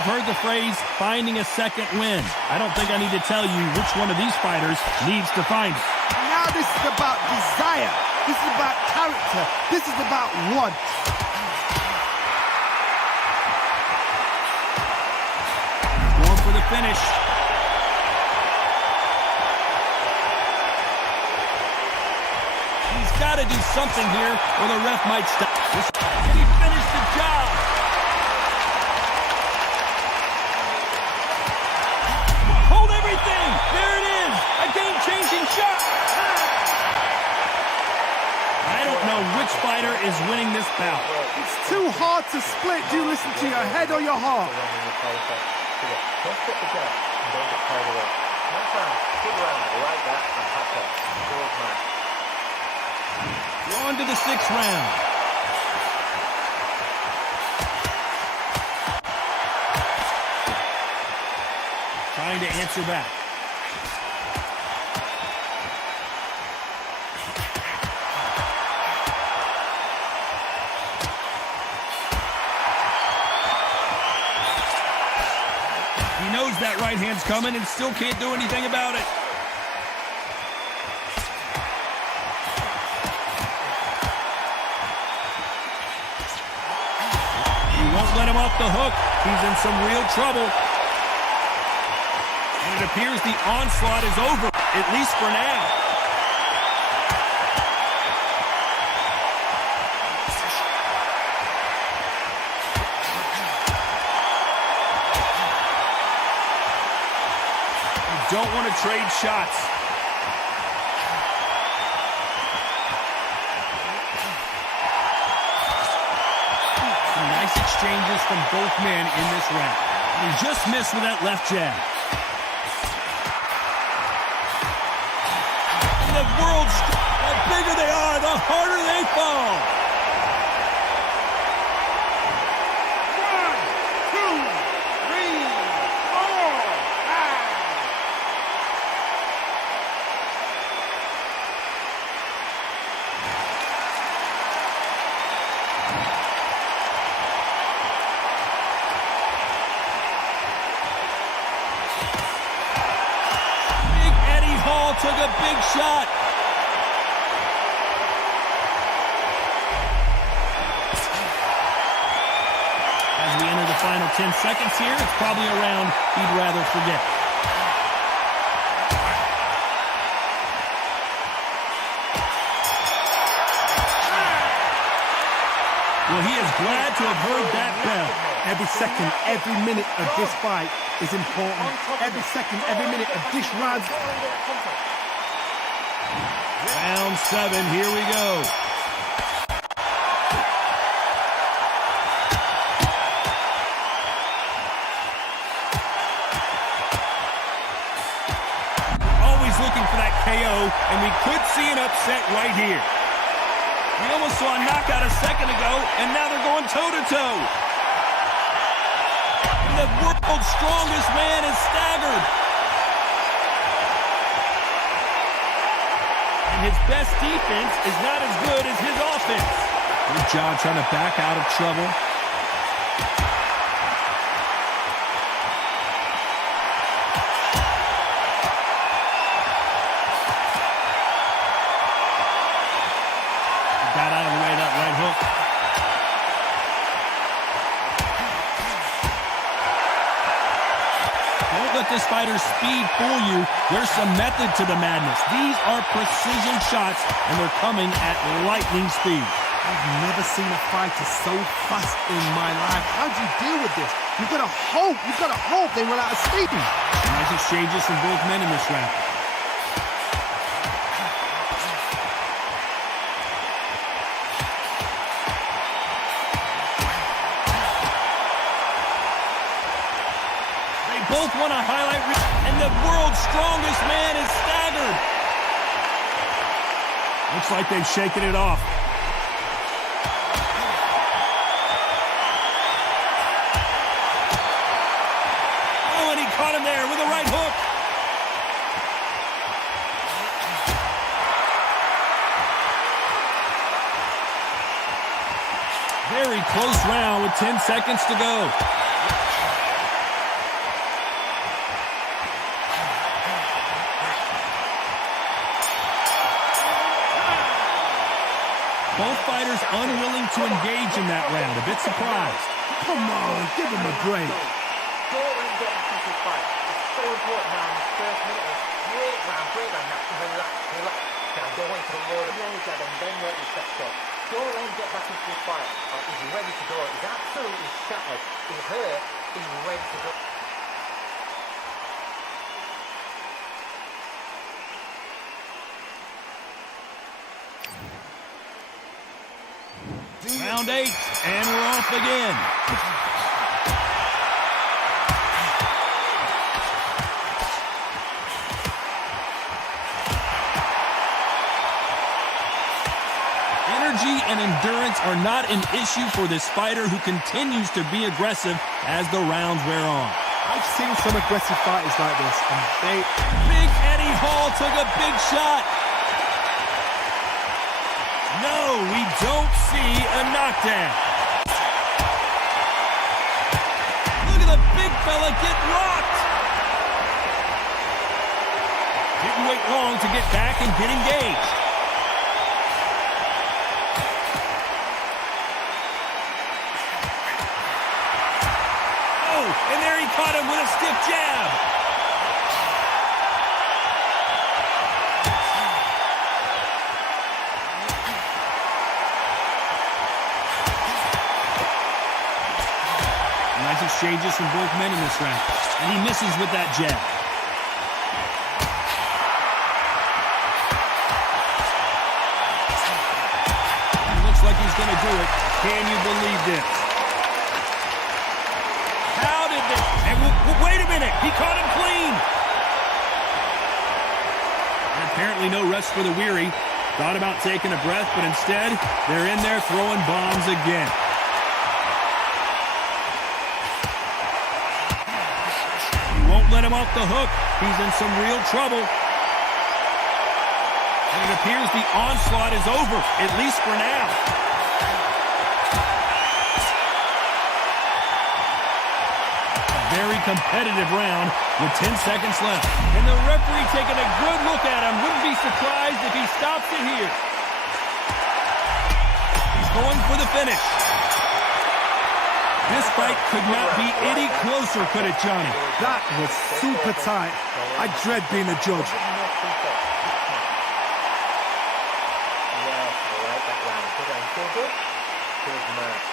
Heard the phrase, finding a second win. I don't think I need to tell you which one of these fighters needs to find it. Now this is about desire. This is about character. This is about want. Going for the finish. He's got to do something here or the ref might stop. Can he finish the job? There it is! A game-changing shot! I don't know which fighter fighter is winning this bout. It's too hard to split. Do you listen to your head or your heart? Don't split the jab and don't get carried away. Next time, sit around like that and hats off. Good man. We're on to the 6th round. Trying to answer back. He knows that right hand's coming and still can't do anything about it. He won't let him off the hook. He's in some real trouble. And it appears the onslaught is over, at least for now. You don't want to trade shots. Some nice exchanges from both men in this round. He just missed with that left jab. The bigger they are, the harder they fall. 1, 2, 3, 4. Big Eddie Hall took a big shot. As we enter the final 10 seconds here, it's probably a round he'd rather forget. Well, he is glad to have heard that bell. Every second, every minute of this fight is important. Every second, every minute of this round. Round 7, here we go. Always looking for that KO, and we could see an upset right here. We almost saw a knockout a second ago, and now they're going toe-to-toe. And the world's strongest man is staggered. And his best defense is not as good as his offense. Good job trying to back out of trouble. Got out of the way, that right hook. Don't let this fighter's speed fool you. There's some method to the madness. These are precision shots, and they're coming at lightning speed. I've never seen a fighter so fast in my life. How do you deal with this? You've got to hope they run out of steam. Nice exchanges from both men in this round. Both want a highlight reel, and the world's strongest man is staggered. Looks like they've shaken it off. Oh, and he caught him there with a right hook. Very close round with 10 seconds to go. Both fighters unwilling to engage in that round. A bit surprised. Come on, give him a break. Don't let him get back into the fight. It's so important now in this first minute. Great round. Now relax. Now go into the load of jab and then work your step shot. Don't let him get back into the fight. He's ready to go. He's absolutely shattered. He's hurt. He's ready to go. round 8, and we're off again. Energy and endurance are not an issue for this fighter who continues to be aggressive as the rounds wear on. I've seen some aggressive fighters like this, and Big Eddie Hall took a big shot. No, we don't see a knockdown. Look at the big fella get rocked. Didn't wait long to get back and get engaged. And there he caught him with a stiff jab. Nice exchanges from both men in this round. And he misses with that jab. It looks like he's going to do it. Can you believe this? Wait a minute, he caught him clean. And apparently no rest for the weary. Thought about taking a breath, but instead, they're in there throwing bombs again. He won't let him off the hook. He's in some real trouble. And it appears the onslaught is over, at least for now. Very competitive round with 10 seconds left. And the referee taking a good look at him. Wouldn't be surprised if he stops it here. He's going for the finish. This fight could not be any closer, could it, Johnny? that was super tight. I dread being a judge. Yes, I like that round. Good round. Feel good? Good match.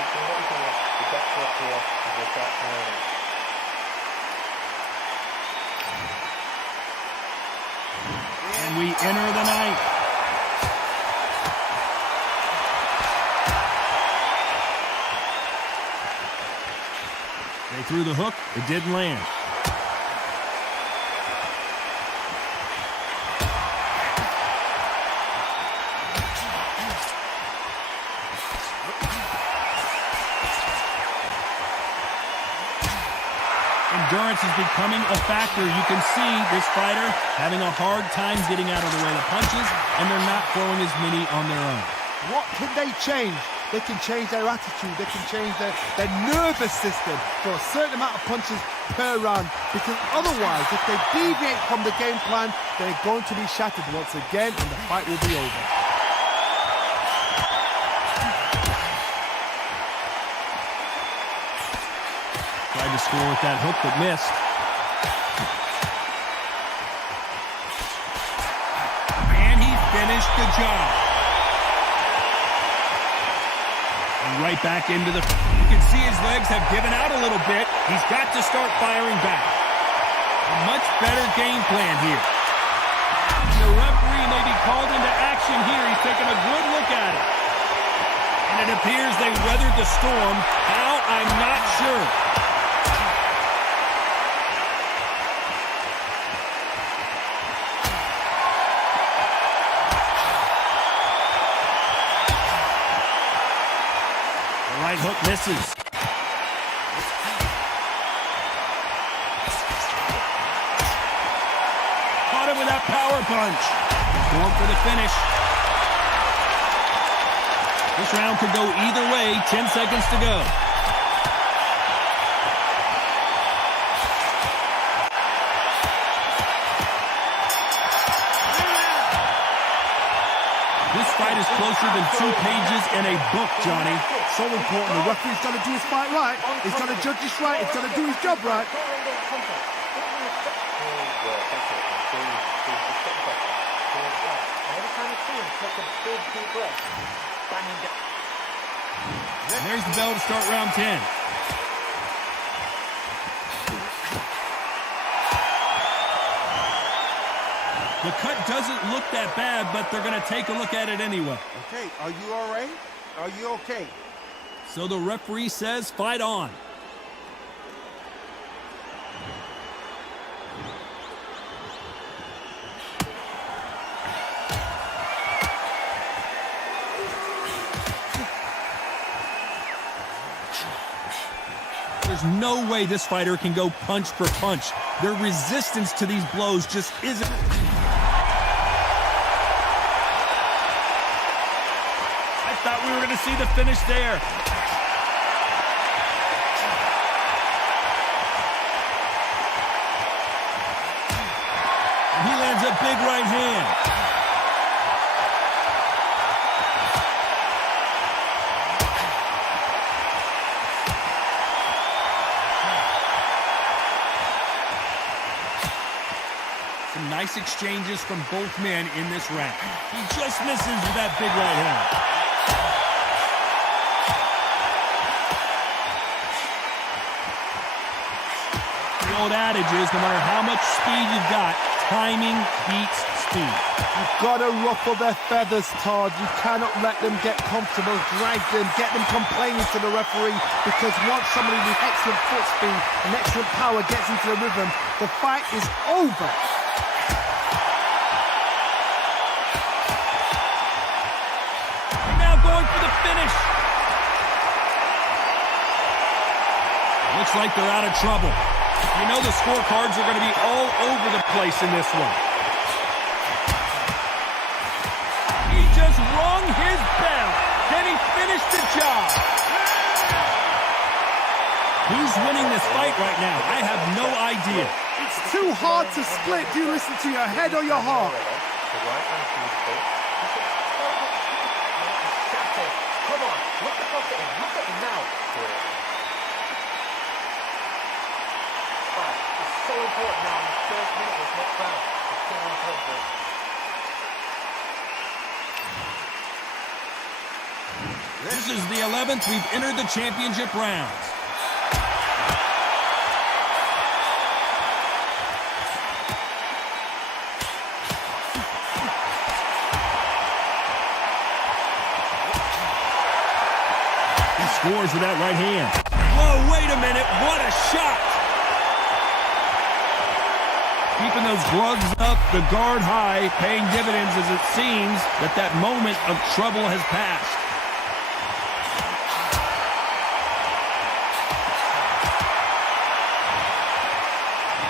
The best work here is with that timing. And we enter the ninth. They threw the hook. It didn't land. Endurance is becoming a factor. You can see this fighter having a hard time getting out of the way of punches, and they're not throwing as many on their own. What can they change? They can change their attitude. They can change their nervous system for a certain amount of punches per round. Because otherwise, if they deviate from the game plan, they're going to be shattered once again, and the fight will be over. Tried to score with that hook, but missed. And he finished the job. And right back into the... You can see his legs have given out a little bit. He's got to start firing back. A much better game plan here. The referee may be called into action here. He's taking a good look at it. And it appears they weathered the storm. How? I'm not sure. Right hook misses. Caught him with that power punch. Going for the finish. This round could go either way. 10 seconds to go. This fight is closer than 2 pages in a book, Johnny. So important. The referee's got to do his fight right. He's got to judge this right. He's got to do his job right. And there's the bell to start round 10. The cut doesn't look that bad, but they're going to take a look at it anyway. Okay, are you all right? Are you okay? So the referee says, fight on. There's no way this fighter can go punch for punch. Their resistance to these blows just isn't. I thought we were going to see the finish there. And he lands a big right hand. Nice exchanges from both men in this round. He just misses with that big right hand. The old adage is, no matter how much speed you've got, timing beats speed. You've got to ruffle their feathers, Todd. You cannot let them get comfortable, drag them, get them complaining to the referee, because once somebody with excellent foot speed and excellent power gets into the rhythm, the fight is over. Going for the finish. Looks like they're out of trouble. You know the scorecards are going to be all over the place in this one. He just rung his bell. Then he finished the job. Who's winning this fight right now? I have no idea. It's too hard to split. Do you listen to your head or your heart? Come on, look at him now. It's so important now in the first minute of this next round. It's so important. This is the 11th. We've entered the championship rounds. Scores with that right hand. Whoa, wait a minute. What a shot. Keeping those gloves up, the guard high, paying dividends as it seems that moment of trouble has passed.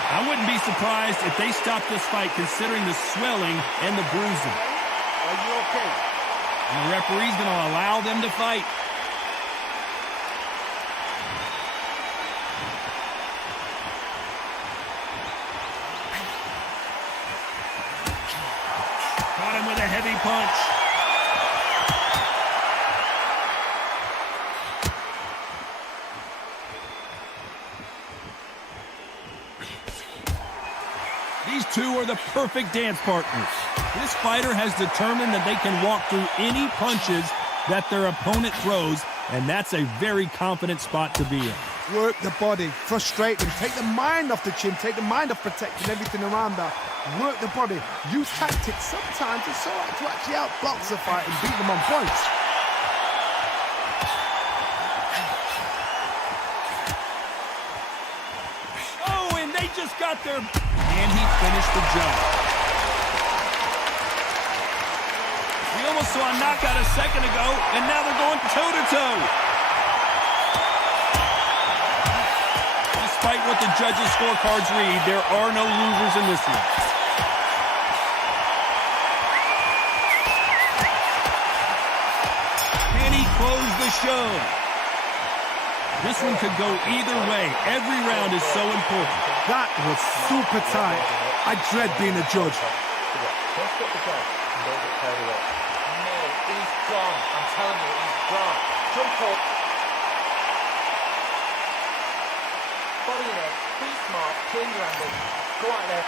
I wouldn't be surprised if they stop this fight considering the swelling and the bruising. Are you okay? And the referee's going to allow them to fight. With a heavy punch. These two are the perfect dance partners. This fighter has determined that they can walk through any punches that their opponent throws, and that's a very confident spot to be in. Work the body, frustrate them, take the mind off the chin, take the mind off protecting everything around that. Work the body, use tactics. Sometimes it's all right to actually outbox a fight and beat them on points. Oh, and they just got their... And he finished the job. We almost saw a knockout a second ago, and now they're going toe-to-toe. Despite what the judges' scorecards read, there are no losers in this one. Can he close the show? This one could go either way. Every round is so important. That was super tight. I dread being a judge. Don't stop the guy and don't get carried away. No, he's gone. I'm telling you, he's gone. Jump up. Body in it. Be smart. Change your angle. Go out there.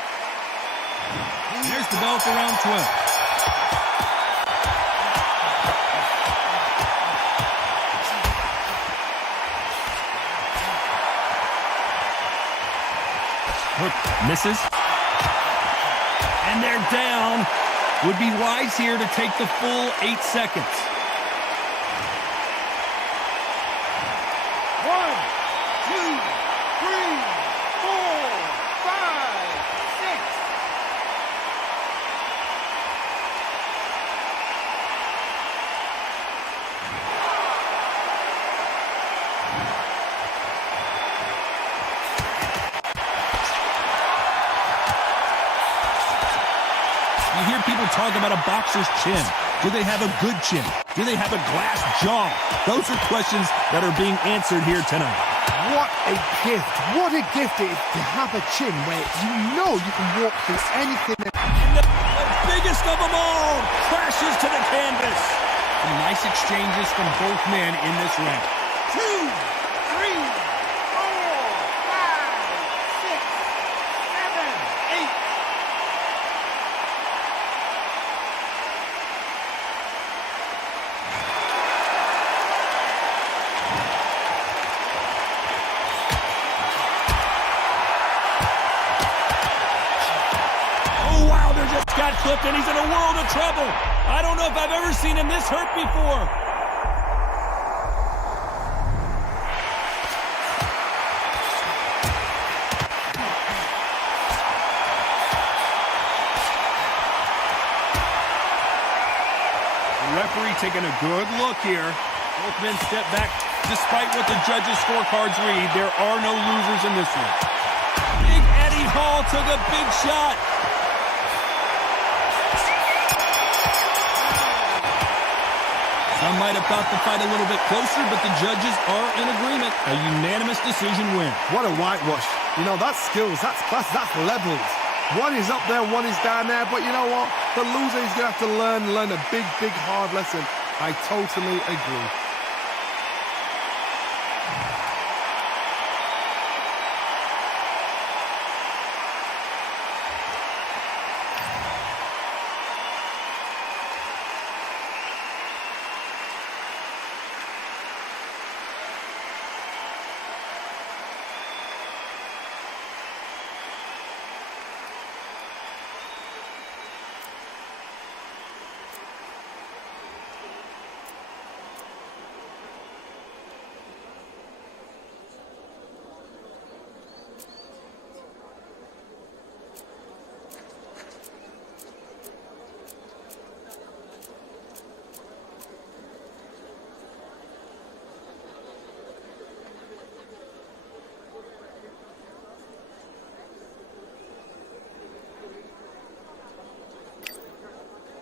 Here's the bell for round 12. Hook misses. And they're down. Would be wise here to take the full 8 seconds. 1, 2, 3, 4, 5, 6. You hear people talk about a boxer's chin. Do they have a good chin? Do they have a glass jaw? Those are questions that are being answered here tonight. What a gift. What a gift it is to have a chin where you know you can walk through anything. And the biggest of them all crashes to the canvas. Some nice exchanges from both men in this round. 2, 3, 4, 5, 6, 7, 8. Oh, Wilder just got clipped, and he's in a world of trouble. I don't know if I've ever seen him this hurt before. The referee taking a good look here. Both men step back. Despite what the judges' scorecards read, there are no losers in this one. Big Eddie Hall took a big shot. Some might have thought the fight a little bit closer, but the judges are in agreement. A unanimous decision win. What a whitewash. You know, that's skills, that's class, that's levels. One is up there, one is down there, but you know what? The loser is going to have to learn a big, hard lesson. I totally agree.